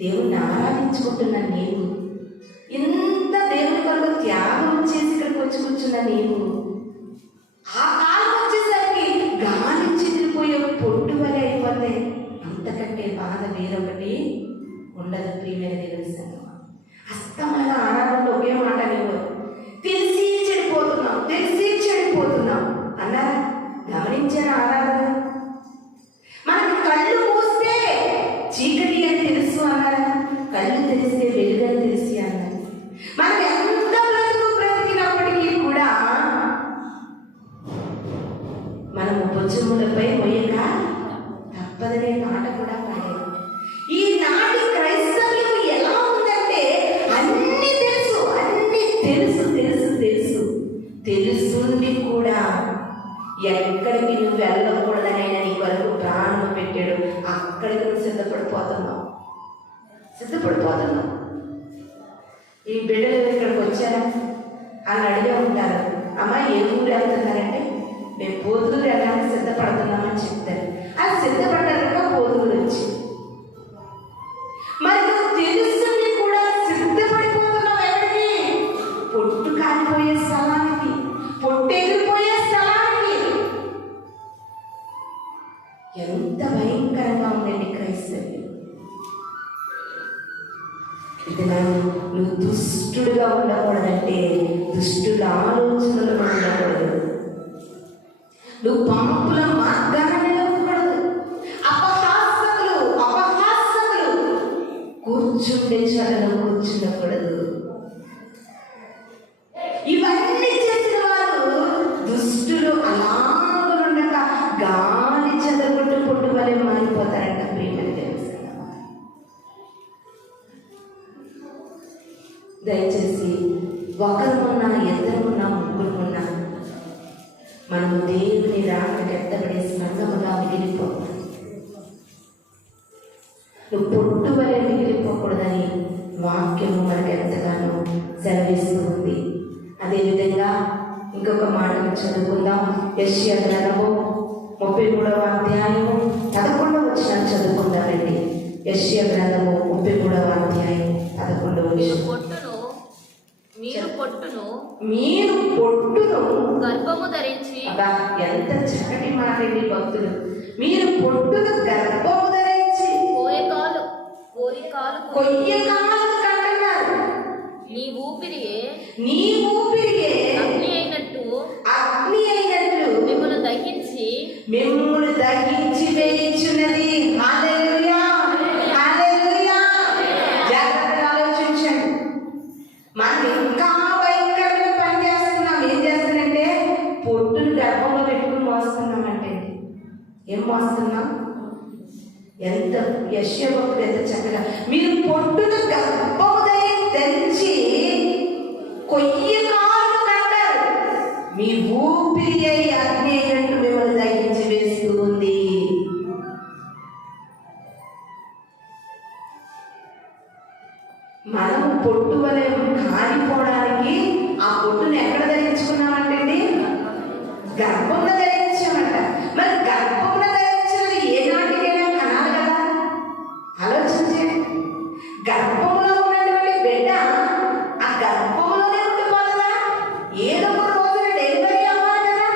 దేవుణ్ణి ఆరాధించుకుంటున్న నీవు అన్నీ తెలుసు, అన్నీ తెలుసు తెలుసు తెలుసు తెలుసుంది కూడా ఎక్కడికి నువ్వు వెళ్ళకూడదని ఆయన నీ వరకు ప్రాణం పెట్టాడు. అక్కడికి నువ్వు సిద్ధపడిపోతున్నావు. ఈ బిడ్డలు ఇక్కడికి వచ్చారా అని అడిగే ఉంటారు. అమ్మ ఏ ఊరు వెళ్తున్నారంటే మేము పోతులు వెళ్ళడానికి సిద్ధపడుతున్నామని చెప్తారు. అది సిద్ధపడ్డాక పోతులు వచ్చి మరి నువ్వు తెలుసుని కూడా సిద్ధపడిపోతున్నావు. ఎవరికి? పొట్టు కాలిపోయే స్థలానికి, పొట్టు ఎగిరిపోయే స్థలానికి. ఎంత భయంకరంగా ఉందండి క్రైస్తవ్యం. ఇది నువ్వు దుష్టుడుగా ఉండకూడదంటే దుష్టుల ఆలోచనలు ఉండకూడదు. నువ్వు పాపుల మార్గాన్ని నిలవకూడదు. అపహాసకులు కూర్చుండే చోటలో కూర్చుండకూడదు. ఇవన్నీ చేసిన వారు దుష్టులు అలాగనుండక గాలి చదవట్టు పొట్టు వలె మారిపోతారంట. ప్రియమని తెలుసు. దయచేసి ఒకరున్నా, ఇద్దరున్నా, ముగ్గురున్నా మనము దేవుని రాకకి ఎత్తబడే సంఘముగా మిగిలిపోవాలి. నువ్వు పొట్టు వలె మిగిలిపోకూడదని వాక్యము మనకు ఎంతగానో సెలవిస్తూ ఉంది. అదేవిధంగా ఇంకొక మాట చదువుకుందాం. యెషయా గ్రంథము 33వ అధ్యాయము 11వ వచనం చదువుకుందామండి. యెషయా గ్రంథము 33వ అధ్యాయం 11వ వచనం. మీరు పొట్టును గర్భము ధరించి. ఎంత చక్కటి మాటండి భక్తులు. మీరు పొట్టును గర్భము ధరించి కొయ్యకాలు కంటున్నారు. నీ ఊపిరియే అగ్ని అయినట్టు మిమ్మల్ని దహించి వేయించున్నది. హల్లెలూయా, హల్లెలూయా. జాగ్రత్తగా ఆలోచించండి. మనం ఇంకా భయంకరమైన పని చేస్తున్నాం. ఏం చేస్తానంటే పొట్టును గర్భంలో పెట్టుకుని మోస్తున్నామంటే ఏం మోస్తున్నాం? ఎంత యెషయా భక్తుడు ఎంత చక్కగా, మీరు పొట్టును గర్భము ధరించి కొయ్యకాలు కంటారు. మీ ఊపిరి అయి అగ్ని అయినట్టు మిమ్మల్ని దహించి వేస్తూ ఉంది. మనం పొట్టు వలె కాలిపోవడానికి ఆ పొట్టును ఎక్కడ ధరించుకున్నామంటే గర్భంలో ధరించామంట. మరి గర్భంలో ధరించినది ఏనాటికైనా కనాలి కదా. ఆలోచించండి. గర్భంలో ఉన్నటువంటి బిడ్డ ఆ గర్భంలోనే ఉండిపోతుందా? ఏదో ఒక రోజున డెలివరీ అవ్వాలి కదా.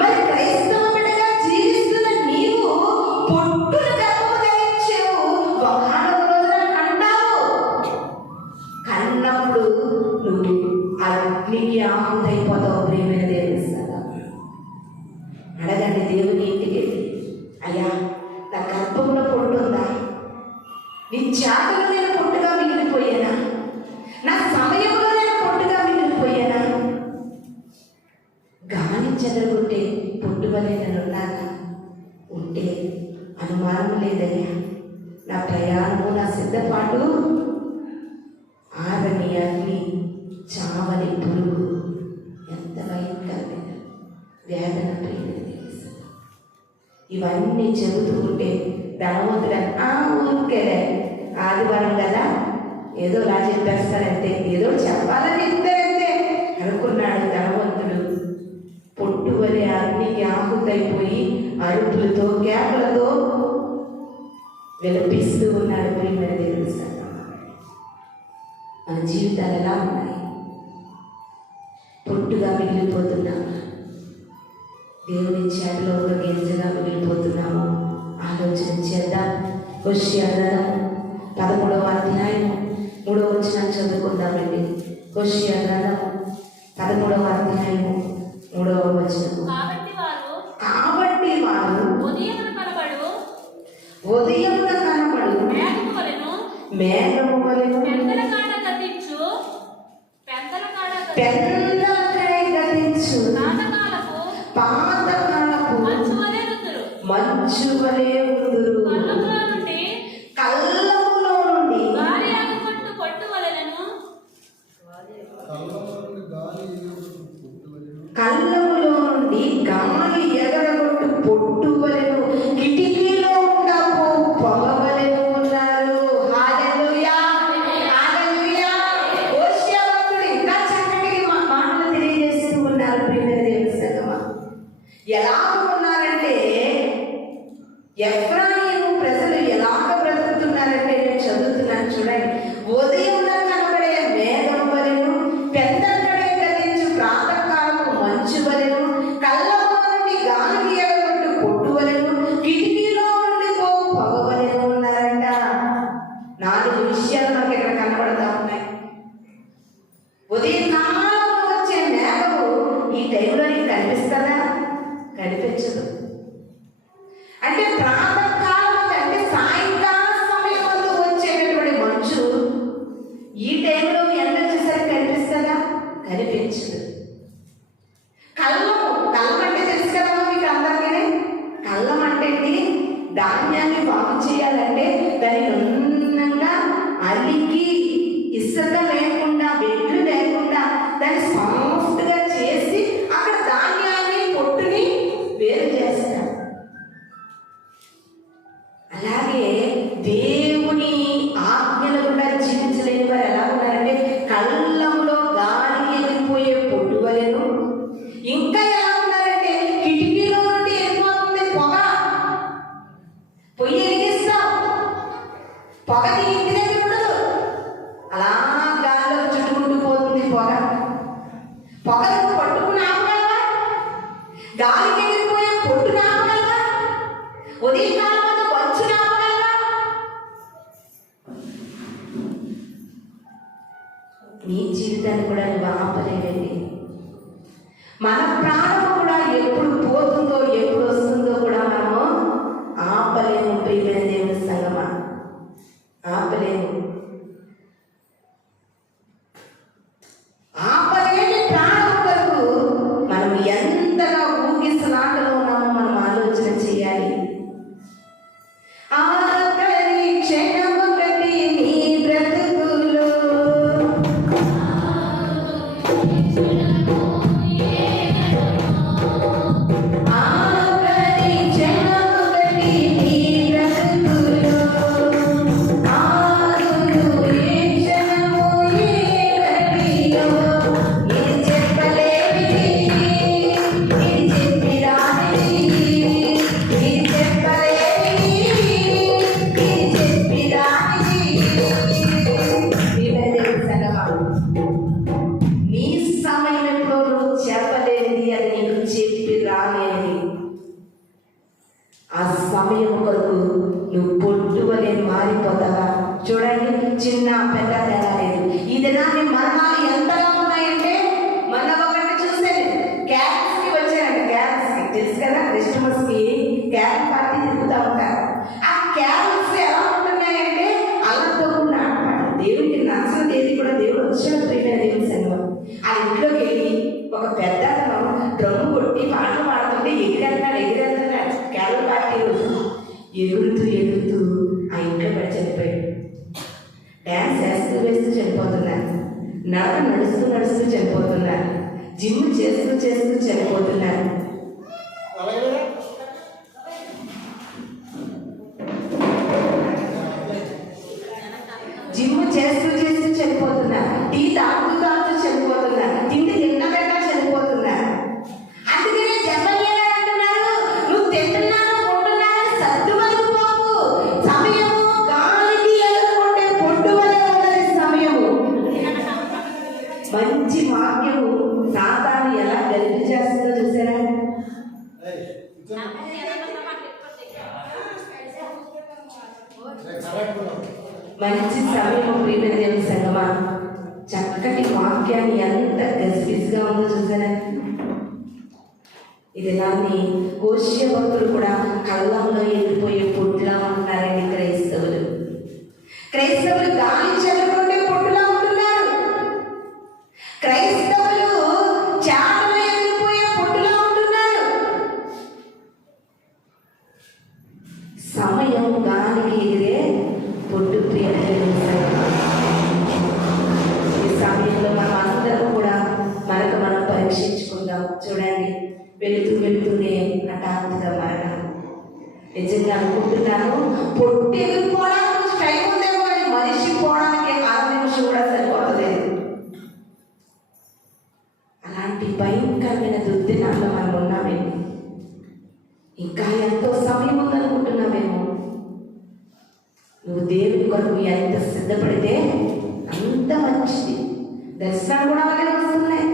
మరి క్రైస్తవ బిడ్డగా జీవిస్తున్న నీవు పొట్టును గర్భము ధరించావు. ఒకనొక రోజున కంటావు. కన్నప్పుడు నువ్వు అగ్నికి ఆహుతైపోతావు. ప్రియమైన దేవుని సంగమా, అడగండి దేవుని ఇంటికి వెళ్ళి, అయ్యా నా గర్భంలో పొట్టు ఉందా? నీ చేతలో నేను పొట్టుగా మిగిలిపోయానా? నా సమయంలో నేను పొట్టుగా మిగిలిపోయానా? గాలి చెదరగొట్టే పొట్టు వలె నేను ఉన్నానా? ఉంటే అనుమానం లేదయ్యా. నా ప్రయాణము, నా సిద్ధపాటు ఆరని అగ్ని, చావని పురుగు. ఎంత భయంకరమైన వేదన. ప్రియమైన తెలుసు. ఇవన్నీ చెబుతూ ఉంటే ధనవంతుడు ఊరికేలే ఆదివారం కదా ఏదో లా చెప్పేస్తారంటే, ఏదో చెప్పాలని ఇస్తారంటే అనుకున్నాడు ధనవంతుడు. పొట్టు వలె అగ్నికి ఆహుతైపోయి అరుపులతో కేకలతో విలపిస్తూ ఉన్నాడు. ప్రియమైన దేవుని సంగమా, మన జీవితాలు ఎలా ఉన్నాయి? పొట్టుగా మిగిలిపోతున్నామా? దేవుని చేతిలో ఒక గింజగా మిగిలిపోతున్నాము. ఆలోచన చేద్దాం. హోషేయ గ్రంథం 13వ అధ్యాయం 3వ వచనం చదువుకుందామండి. హోషేయ గ్రంథం 13వ అధ్యాయం 3వ వచనం. కాబట్టి వారు ఉదయమున కనబడు మేఘము వలెను పెద్దలకై గతించు పాతకాలపు మంచు వలె ఉందురు. కళ్ళములో నుండి గాలి ఎగరగొట్టు పొట్టు వలెను, కిటికీలో ఉండబో పొగ వలెను ఉన్నారు. హల్లెలూయా, హల్లెలూయా. హోషేయ భక్తుడు ఇంకా చక్కటి మాటలు తెలియజేస్తూ ఉన్నారు. ప్రియమైన దేవుని సంగమా, ఎలాగ ఉన్నారంటే ఎఫ్రాయిము ప్రజలు ఎలాగ బ్రతుకుతున్నారంటే నేను చదువుతున్నాను చూడండి. ఉదయం కనబడే మేఘం వలెను, పెద్దక్కడే గతించు ప్రాతకాలపు మంచు వలెను, కళ్ళలో నుండి గాలికి ఎగరగొట్టు పొట్టు వలెను, కిటికీలో నుండి పో పొగ వలెను ఉన్నారంట. 4 విషయాలు మనకి ఇక్కడ కనబడతా ఉన్నాయి. ఉదయం కాలంలో వచ్చే మేఘము ఈ టైంలో నీకు కనిపిస్తుందా? కనిపించదు. అంటే ప్రాతకాలం అంటే సాయంకాల సమయంలో వచ్చేటటువంటి మంచు ఈ టైంలో ఎండ వచ్చేసరికి కనిపిస్తుందా? కనిపించదు. కళ్ళం అంటే తెలుసు కదా మీకు అందరికీ. కళ్ళం అంటే ధాన్యాన్ని బాగు చేయాలంటే దాన్ని నున్నంగా అలికి ఇసుక లేకుండా వెట్లు లేకుండా దాన్ని సాఫ్ట్గా చేసి అక్కడ ధాన్యాన్ని పొట్టుని వేరు చేస్తారు. అలాగే దేవుని ఆజ్ఞలు కూడా జీవించలేని వారు ఎలా ఉన్నారంటే కళ్ళంలో గాలి ఎగిరిపోయే పొట్టు వలెను, ఇంకా ఎలా ఉన్నారంటే కిటికీలో నుండి వెళ్ళిపోతుంది పొగ. పొయ్యి ఎగిరిస్తాం, పొగ నీ ఇంటి దగ్గర ఉండదు, అలా గాలిలో చుట్టుకుంటూ పోతుంది పొగ. పొగ నువ్వు పట్టుకుని ఆపగలవా? గాలికి ఎగిరిపోయే పొట్టును ఆపగలవా? ఉదయకాలం నీ జీవితాన్ని కూడా నువ్వు ఆపలేదండి. మన ప్రాణం కూడా ఎప్పుడు పోతుందో ఎప్పుడు వస్తుందో కూడా మనము ఆపలేము. ప్రియమైన దేవుని సంగమా, ఆపలేము. ఆపలేని ప్రాణం వరకు మనం ఎంతగా ఊగిసలాటలో ఉన్నామో మనం ఆలోచన చేయాలి. ఆఖరి క్షణము ప్రతి నీ బ్రతుకులో సమయం కొరకు నువ్వు పొట్టువలే మారిపోతావా? చూడండి, చిన్న పెద్ద తేడా లేదు. ఈ దినాన్ని మరణాలు ఎంతగా ఉన్నాయంటే మొన్న ఒకటి చూస్తే క్యారల్స్ కి వచ్చారంట. క్యారల్స్ కి తెలుసు కదా, క్రిస్టమస్ కి క్యారల్ పార్టీ తిరుగుతూ ఉంటారు. ఆ క్యారల్స్ ఎలా ఉంటున్నాయంటే అల్లతో ఉన్న ఆటపాట. దేవుడికి నచ్చిన తేదీ కూడా దేవుడు వచ్చాడు. ప్రియమైన దేవుని సంగమం, ఆ ఇంట్లోకి వెళ్ళి ఒక పెద్ద డ్రమ్ము కొట్టి పాటలు పాడుతుంటే ఎగిరెళ్తున్నాడు క్యారల్ పార్టీ రోజు. ఎగురుతూ ఆ ఇంట్లో పడి చనిపోయాడు. డ్యాన్స్ వేస్తూ చనిపోతున్నారు, నడుస్తూ చనిపోతున్నారు, జిమ్ చేస్తూ చనిపోతున్నారు. జిమ్ చేస్తూ చనిపోతున్నారు, టీ తాగుతూ చనిపోతున్నారు, తిండి తిన్నదన్నా చనిపోతున్నారు. అందుకనే జపన్య అంటున్నారు, నువ్వు తింటున్నాను కొంటున్నాను సర్దుమలుపుకోకు. సమయము గాలికి ఎగరగొట్టే పొట్టు వలె ఉన్నది సమయము. మంచి వాక్యము సాతాను ఎలా గలిపి చేస్తుందో చూసారా? మంచి సమయం. ప్రియమైన దేవుని సంగమా, చక్కటి వాక్యాన్ని ఎంత గజిబిజిగా ఉందో చూసారా? ఇది దాన్ని హోషేయ భక్తులు కూడా కళ్ళంలో వెళ్ళిపోయే పొట్టులా ఉంటున్నారండి. క్రైస్తవులు గాలి చల్లుకుంటే పొట్టులా ఉంటున్నారు. క్రైస్తవులు చాటలో వెళ్ళిపోయే పొట్టులా ఉంటున్నారు. సమయం గాలికి ఎగిరే పొట్టు. ఈ సమయంలో మనం అందరం కూడా మనం పరీక్షించుకుందాం. చూడండి, వెళుతూనే హఠాత్తుగా మరణం. నిజంగా అనుకుంటున్నాను, పొట్టి ఎగిరిపోవడానికి టైం ఉందేమో కానీ మనిషి పోవడానికి 6 నిమిషం కూడా సరిపోవట్లేదు. అలాంటి భయంకరమైన దుర్దినాల్లో మనం ఉన్నామేమో. ఇంకా ఎంతో సమయం ఉందనుకుంటున్నామేమో. నువ్వు దేవుని కొరకు ఎంత సిద్ధపడితే అంత మంచిది. దర్శనాలు కూడా అలాగే వస్తున్నాయి,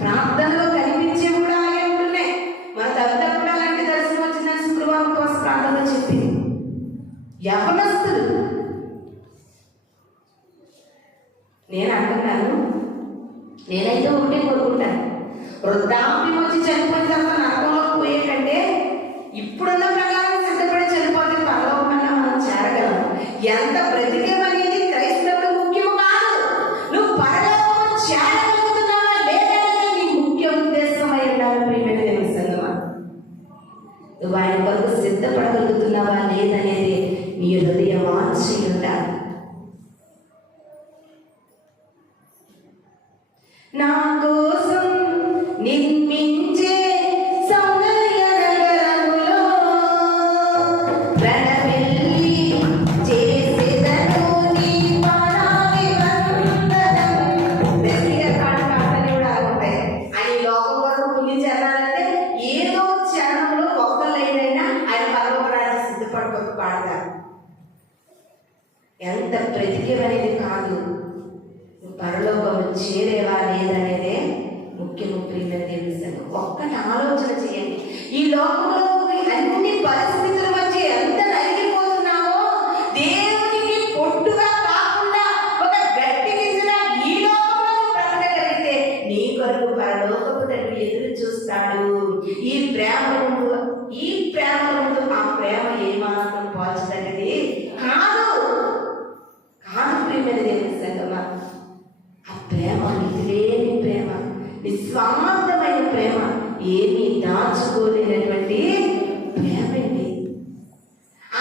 ప్రార్థనలో కనిపించే కూడా అలాగే ఉంటున్నాయి. మన తల్లిదండ్రులు కూడా అలాంటి దర్శనం వచ్చిందని శుక్రవారం కోసం ప్రార్థనలో చెప్పింది. యవనస్తులు నేను అంటున్నాను, నేనైతే ఒకటే కోరుకుంటాను, వృద్ధాప్యం వచ్చి చనిపోయిన తర్వాత నరకంలో పోయే కంటే ఇప్పుడున్న ప్రకారం సిద్ధపడి చనిపోతే పరలోకమన్నా మనం చేరగలం. ఎంత బ్రతికేమనేది క్రైస్తవుడు ముఖ్యం కాదు, నువ్వు పరలోకం చేరగలుగుతున్నావా లేదనేది నీ ముఖ్య ఉద్దేశం అయి ఉండాలి. ప్రియమైన దేవుని సంగమా, నువ్వు ఆయన కొరకు సిద్ధపడగలుగుతున్నావా లేదనేది నీ హృదయ వాంఛ ఉండాలి. నా కోసం నిర్మించే సౌందర్య నగరములో రణవెల్లి చేసేదను నీ పాదాభి వందనం. బెస్ట్గా పాటలు కూడా ఉంటాయి. ఆయన లోకం కొరకు పుణ్య చేరాలంటే ఏదో క్షణంలో ఒక్కలైనా ఆయన పరలోక రాజ్యం సిద్ధపడుకోక పాడతారు. ఎంత బ్రతికేమనేది కాదు, పరలోకము చేరేవా లేదనేదే ముఖ్యము. ప్రియమైన దేవుని సంగమా, ఒక్కటి ఆలోచన చేయండి. ఈ లోకంలో అన్ని పరిస్థితుల మధ్య ఎంత నలిగిపోతున్నామో, దేవునికి పొట్టుగా కాకుండా ఒక గట్టి గింజగా ఈ లోకంలో బ్రతకగలిగితే నీ కొరకు పరలోకపు తండ్రి ఎదురు చూస్తాడు. ఈ ప్రేమ ముందు ఆ ప్రేమ ఏమాత్రం పోల్చదగ్గది కాదు. ప్రియమైన దేవుని సంగమా, ఆ ప్రేమ మితిలేని ప్రేమ, నిస్వార్థమైన ప్రేమ, ఏమీ దాచుకోలేనటువంటి ప్రేమ అండి.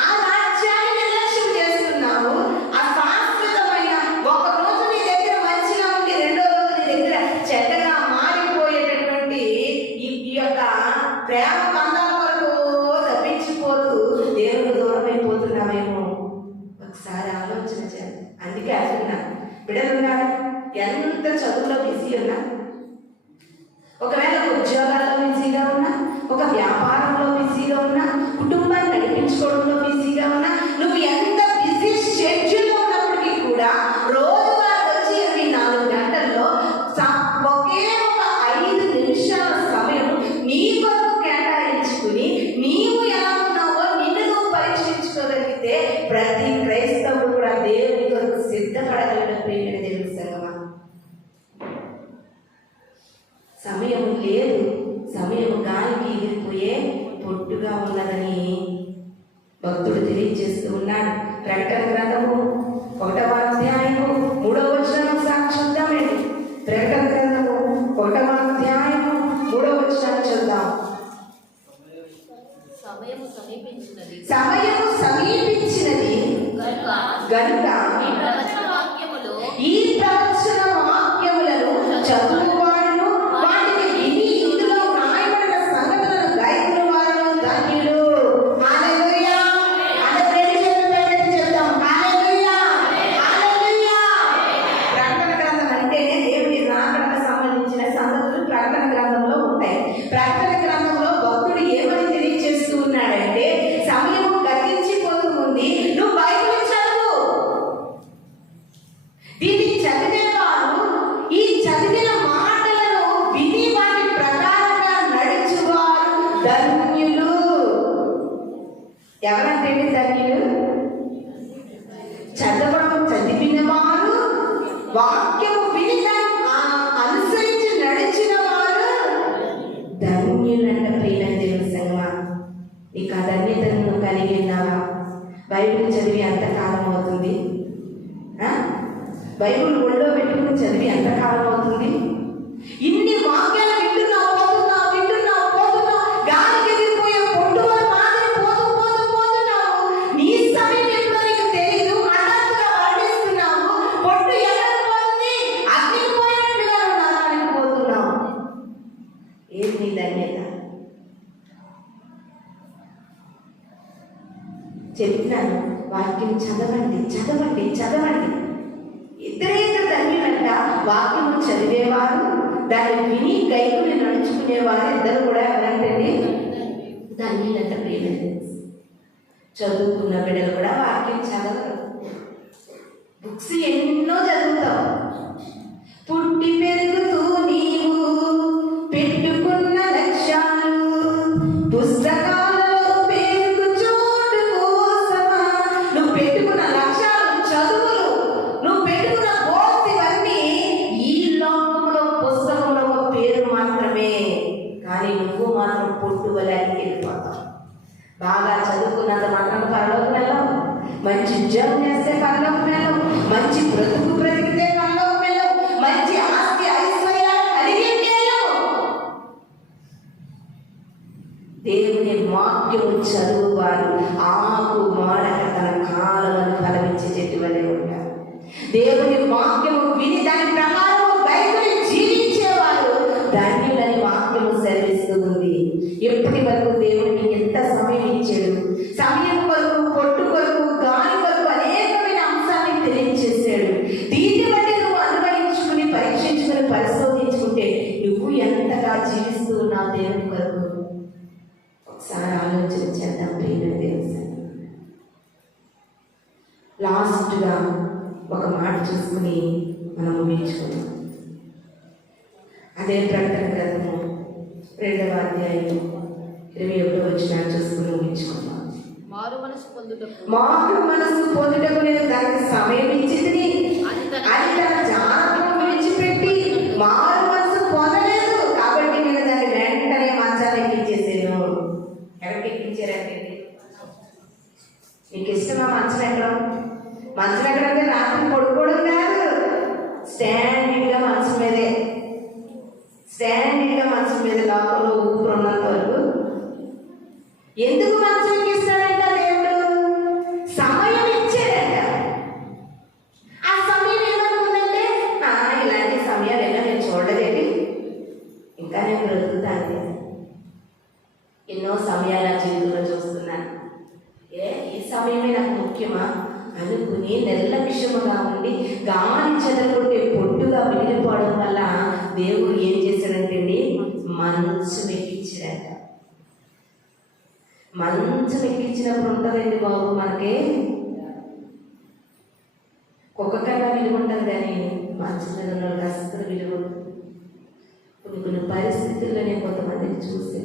ఆ రాజ్యాన్ని నిర్లక్ష్యం చేస్తున్నావు. ఆ శాశ్వతమైన ఒక రోజు నీ దగ్గర మంచిగా ఉండి రెండో రోజు నీ దగ్గర చెడ్డగా మారిపోయేటటువంటి ఈ యొక్క ప్రేమ బంధాల వరకు తప్పించిపోతూ దేవుడు దూరమైపోతున్నామేమో. ఒకసారి ఆలోచన చేయాలి. అందుకే అంటున్నా, బిడ్డలున్నారు, ఎంత చదువులో బిజీ ఉన్నా, ఒకవేళ ఉద్యోగాల్లో బిజీగా ఉన్నా, ఒక వ్యాపారంలో బిజీగా ఉన్నా, కుటుంబాన్ని నడిపించుకోవడంలో బిజీగా ఉన్నా, నువ్వు ఎంత బిజీ షెడ్యూల్లో ఉన్నప్పటికీ కూడా రోజువారీ వచ్చి 24 గంటల్లో ఒకే ఒక 5 నిమిషాల సమయం నీ కొరకు కేటాయించుకుని నీవు ఎలా ఉన్నావో నిన్ను నువ్వు పరీక్షించుకోగలిగితే ప్రతి క్రైస్తవుడు కూడా దేవుని కొరకు సిద్ధపడగలడు. ప్రియమైన దేవుని సంగమా, సమయం లేదు, సమయం గాలికి ఎగిరిపోయే పొట్టుగా ఉన్నదని భక్తుడు తెలియజేస్తూ ఉన్నాడు. ప్రకటన గ్రంథము 1వ అధ్యాయము 3వ వచనం సాక్షి చూద్దామండి. ప్రకటన గ్రంథము 1వ అధ్యాయము 3వ వచనం చూద్దాం. సమయము సమీపించినది గనుక ఈ ప్రవచన వాక్యములను చదువువారును వాటిని విని ఇందులో వ్రాయబడిన సంగతులను గ్రహించిన వారును ధన్యులు. హల్లెలూయా. చెప్తాం హల్లెలూయా, హల్లెలూయా. ప్రకటన గ్రంథం అంటేనే దేవుని రాకడకు సంబంధించిన సంగతులు ప్రకటన గ్రంథంలో ఉంటాయి. ప్రకటన గ్రంథంలో భక్తుడు ఏమని తెలియజేస్తూ ఉన్నాడంటే, సమయం గతించిపోతూ ఉంది, నువ్వు బైబిల్ చదువు. దీన్ని చదివేవారు ఈ చదివిన మాటలను విని వాటి ప్రకారంగా నడుచువారు ధన్యులు. ఎవరంటే ధన్యులు? చదివిన వారు, వాక్యము విని అనుసరించి నడిచిన వారు ధన్యులంట. ప్రియమైన దేవుని సంగమా, నీకు ఆ ధన్యతను కలిగి ఉన్నావా? బైబిల్ చదివి ఎంతకాలం అవుతుంది? బైబిల్ ఒళ్ళో పెట్టుకుని చదివి ఎంతకాలం అవుతుంది? ఇన్ని వాక్యాలు వింటున్నావు, పోతున్నావు, గాలికి ఎగిరిపోయే పొట్టులో మాదిరి పోతున్నావు. నీ సమయం ఎప్పుడో నీకు తెలియదు, హఠాత్తుగా వర్ణిస్తున్నావు. పొట్టు ఎక్కడికి పోతుంది? అగ్నికి పోయినట్లుగా నరకానికి పోతున్నావు. ఏది నీ ధన్యత? చెప్తున్నాను, వాక్యం చదవండి చదవండి చదవండి. ఇద్దరు ధన్యులంట. వాక్యము చదివేవారు, దాన్ని విని గైకుని నడుచుకునేవారు ఇద్దరు కూడా ఎవరంటండి? ధన్యులంట. ప్రియమైన చదువుకున్న బిడ్డలు కూడా వాక్యం చదవరు. బుక్స్ ఎన్నో చదువుతాం. పుట్టి పెరుగుతూ నీవు పెట్టుకున్న లక్ష్యాలు పుస్తకాలలో పేరుకు చోటు కోసమా? నువ్వు పెట్టుకున్న లక్ష్యాలు, చదువులు, నువ్వు పెట్టుకున్న గోల్స్ ఇవన్నీ ఈ లోకంలో పుస్తకంలో ఒక పేరు మాత్రమే. కానీ నువ్వు మాత్రం పుట్టువలకి వెళ్ళిపోతావు. బాగా చదువుకున్నంత మాత్రం పరలోకి వెళ్ళవు. మంచి ఉద్యోగం చేస్తే పరలోకి వెళ్ళవు. మంచి బ్రతుకు బ్రతికితే పరలోకి వెళ్ళవు. మంచి ఆస్తి ఐశ్వర్యాలు కలిగి వెళ్ళవు. దేవుని వాక్యము చదువువారు ఆకు మాడక తన కాలమని ఫలమిచ్చే చెట్టు వలె ఉంటారు. దేవుని వాక్యము విని దాని ప్రకారము బైబిల్ జీవించేవారు ధన్యులని వాక్యము సెలవిస్తూ ఉంది. ఎప్పటి వరకు దేవుడిని ఎంత సమయం ఇచ్చాడు? సమయం కొరకు, పొట్టు కొరకు, గాలి కొరకు అనేకమైన అంశాన్ని తెలియజేశాడు. దీన్ని బట్టి నువ్వు అనుభవించుకుని, పరీక్షించుకుని, పరిశోధించుకుంటే నువ్వు ఎంతగా జీవిస్తూ ఉన్నావు దేవుని కొరకు ఒకసారి ఆలోచన చేద్దాం. ప్రియమైన దేవుని లాస్ట్గా ఒక మాట చూసుకుని మనం ముగించుకుందాం. అదే ప్రకటన గ్రంథము 2వ అధ్యాయం 21వ వచనం చూసుకుని ముగించుకుందాం. మారు మనసు పొందుటకు నేను దానికి సమయం ఇచ్చింది. అది తన జాగ్రత్తను విడిచిపెట్టి మారు మనసు పొందలేదు. కాబట్టి నేను దాన్ని వెంటనే మంచాలు ఎక్కించేసాను. ఎవరికి ఎక్కించారంటే, నీకు ఇష్టమా మంచం ఎక్కడం? మంచం ఎక్కడంటే రాత్రి పడుకోవడం కాదు, స్టాండింగ్గా మంచం మీదే, స్టాండింగ్గా మంచం మీద లోపల ఊపిరి ఉన్నంత వరకు. ఎందుకు మంచం ఎక్కిస్తాడంట దేవుడు? సమయం ఇచ్చాడంట. ఆ సమయం ఏమనుకుందంటే, ఇలాంటి సమయాలు ఎలా నేను చూడలేది, ఇంకా నేను బ్రతుకుతాను. ఎన్నో సమయాలు నా జీవితంలో చూస్తున్నాను. ఈ సమయమే నాకు ముఖ్యమా అనుకుని నిర్లక్ష్యముగా ఉండి గాలి చెదరగొట్టే పొట్టుగా మిగిలిపోవడం వల్ల దేవుడు ఏం చేశాడంటే మంచం ఎక్కించాడంట. మంచం ఎక్కించినప్పుడు ఉంటుందండి బాబు, మనకి ఒక్కొక్కగా విలువ ఉంటుంది, కానీ మంచం మీద ఉన్న వాళ్ళకి అస్సలు విలువ ఉంటుంది. కొన్ని పరిస్థితుల్లోనే కొంతమందిని చూసే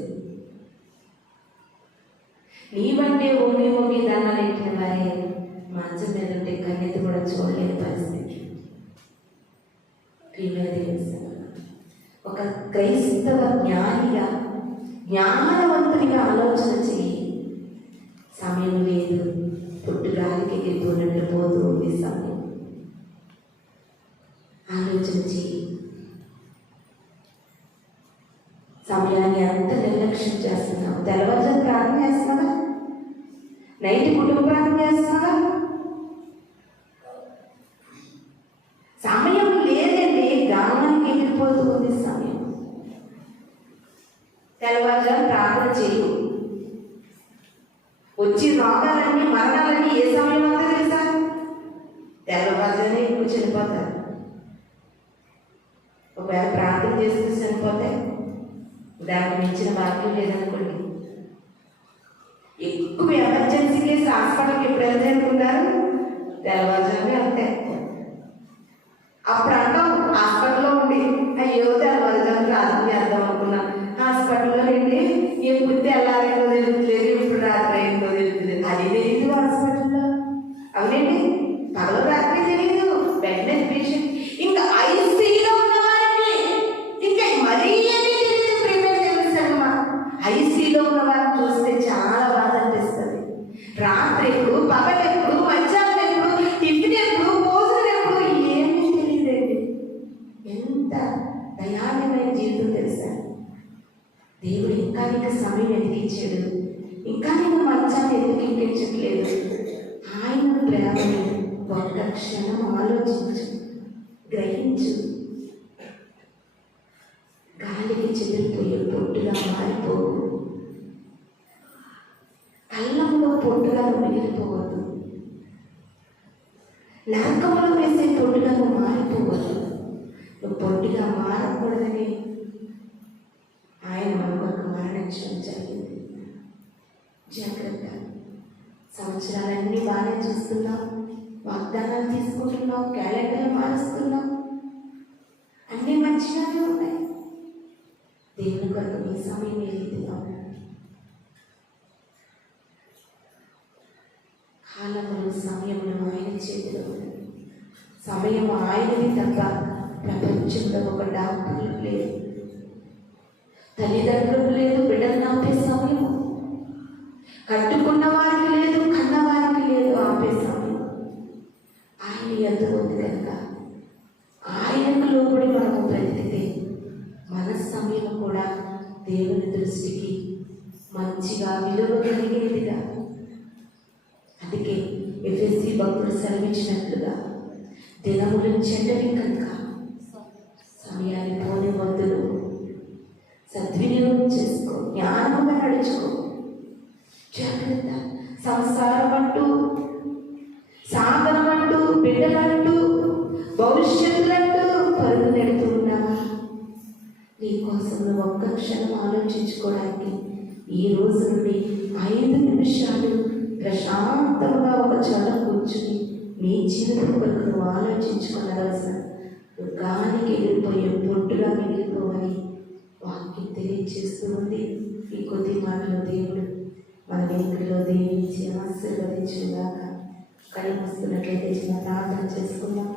నీవంటే వంగి వంగి దండాలు ఎక్కిన వారే మంచం మీద ఉంటే కన్నెత్తి కూడా చూడలేని పరిస్థితి. ఒక క్రైస్తవ జ్ఞానిగా, జ్ఞానవంతునిగా ఆలోచన చెయ్యి. సమయం లేదు, పుట్టుగాలికి ఎగిరిపోయినట్టు పోతూ ఉంది సమయం. ఆలోచన చెయ్యి. సమయాన్ని అంత నిర్లక్ష్యం చేస్తున్నావు. తెల్లవారుజాము ప్రార్థన చేస్తున్నావా? నైట్ కుటుంబ ప్రార్థన చేస్తున్నావా? సమయం లేదండి, గానానికి ఎగిరిపోతూ ఉంది సమయం. తెల్లవారుజాము ప్రార్థన చేయు. వచ్చి రోగాలన్నీ, మరణాలన్నీ ఏ సమయం అంతా తెలుసా? తెల్లవారుజామునే ఎక్కువ చనిపోతారు. ఒకవేళ ప్రార్థన చేస్తూ చనిపోతే దానికి మించిన భాగ్యం లేదనుకోండి. ఎక్కువ ఎమర్జెన్సీ కేసు హాస్పిటల్కి ఎప్పుడు వెళ్తారు? తెల్లవారుజామునే అంతే. అప్పుడు అంటాం హాస్పిటల్లో ఉండి, అయ్యో తెల్లవారుజాము ప్రార్థన చేద్దాం అనుకున్నా, హాస్పిటల్లో ఏంటి ఎప్పుడు తెల్లారేందో తెలుగులేదు, ఇప్పుడు రాత్రి అయిందో తెలుగులేదు. అది తెలియదు హాస్పిటల్లో. అవునండి, పగలు రాత్రి తెలియదు. వెంటనే పేషెంట్ ఇంకా ఐసీలో ఉన్న వారికి ఇంకా మరీ ఐసీలో ఉన్న వారిని చూస్తే చాలా బాధ అనిపిస్తుంది. రాత్రి ఎప్పుడు, పగలు ఎప్పుడు, మధ్యాహ్నం ఎప్పుడు, టిఫిన్ ఎప్పుడు, భోజనం ఎప్పుడు, ఏమీ తెలియదండి. ఎంత దయాళమైన జీవితం తెలుసా? దేవుడు ఇంకా నీకు సమయం ఎదిగించాడు. ఇంకా నీకు మంచాన్ని ఎందుకు ఎక్కించట్లేదు? ఆయన ప్రేమని ఒక్క క్షణం ఆలోచించు, గ్రహించు. గాలికి చెదిరిపోయే పొట్టుగా మారిపోవు, కళ్ళంలో పొట్టుగా మిగిలిపోవు. నరకంలో వేసే పొట్టుగా నువ్వు మారిపోవద్దు. నువ్వు పొట్టిగా మారకూడదని ఆయన మన కొరకు మరణించడం జరిగింది. జాగ్రత్త. సంవత్సరాలన్నీ బాగానే చూస్తున్నావు, వాగ్దానాలు తీసుకుంటున్నావు, క్యాలెండర్ మారుస్తున్నావు, అన్నీ మంచిగానే ఉన్నాయి. దేవుని కొరకు నీ సమయం ఏ రీతిగా ఉన్నాడు? కాలములు సమయములు ఆయన చేతిలో ఉన్నది. సమయం ఆయనది తప్ప ప్రపంచంలో ఒక డాక్టర్లు లేదు, తల్లిదండ్రులు లేదు, బిడ్డలు ఆపే సమయం, కట్టుకున్న వారికి లేదు, కన్న వారికి లేదు ఆపే సమయం. ఆయన ఎంత ఉంది కనుక ఆయనకు లోబడి మనము బ్రతికితే మన సమయం కూడా దేవుని దృష్టికి మంచిగా విలువ కలిగేదిగా. అందుకే ఎఫెసీ భక్తులు సెలవిచ్చినట్లుగా దినములు చెడ్డవి కనుక సమయాన్ని పోని వద్దులు సద్వినియోగం చేసుకో, జ్ఞానంగా నడుచుకో. జాగ్రత్త. సంసారం అంటూ, సాధనం అంటూ, బిడ్డలంటూ, భవిష్యత్తులంటూ పరుగు నెడుతూ ఉన్నావా? నీ కోసం నువ్వు ఒక్క క్షణం ఆలోచించుకోవడానికి ఈ రోజు నుండి 5 నిమిషాలు ప్రశాంతంగా ఒక చోట కూర్చుని నీ జీవితం కొరకు నువ్వు ఆలోచించుకోనవలసిన గాలికి ఎగిరిపోయే పొట్టుగా మిగిలిపోవని వాక్యం తెలియజేస్తూ ఉంది. ఈ కొద్ది మాటలు దేవుడు మన వెనుకలో దీవించి ఆశీర్వదించుగాక. కళ్ళు వస్తున్నట్లయితే చిన్న ప్రార్థన చేసుకుందాం.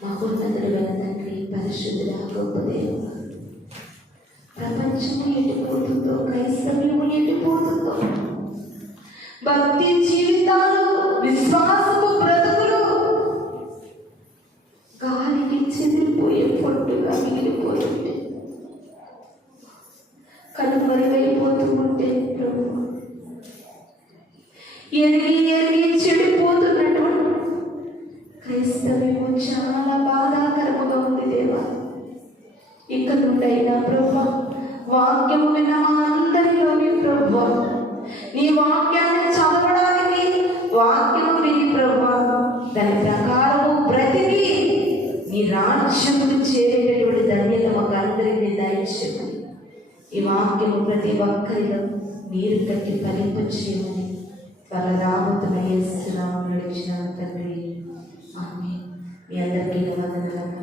మహోన్నతుడైన తండ్రి, పరిశుద్ధుడా, గొప్ప దేవుడా, ప్రపంచము ఎటుపోతుందో, క్రైస్తవ్యము ఎటుపోతుందో, భక్తి జీవితాలు, విశ్వాసము బ్రతుకులు గాలికి చెదిరిపోయే పొట్టుగా మిగిలిపోతుంటే, కనుమరుగైపోతూ ఉంటే ప్రభు, ఎరిగి ఎరిగి చెడిపోతున్నటువంటి క్రైస్తవ్యము చాలా బాధాకరముగా ఉంది దేవా. ఇక నుండైనా ప్రభు వాక్యము విన్న మా అందరిలోని ప్రభు నీ వాక్యాన్ని చదవడానికి, వాక్యము విని ప్రభు దాని ప్రకారము బ్రతికి నీ రాజ్యమును చేరేటటువంటి ధన్యత మాకు అందరికీ దయచేయండి. ఈ వాక్యము ప్రతి ఒక్కరిలో మీరు కట్టి ఫలింపచేయమని త్వరరాబోతున్న యేసు నామములో నడిచిన తండ్రి, ఆమేన్. మీ అందరికీ వందనాలు.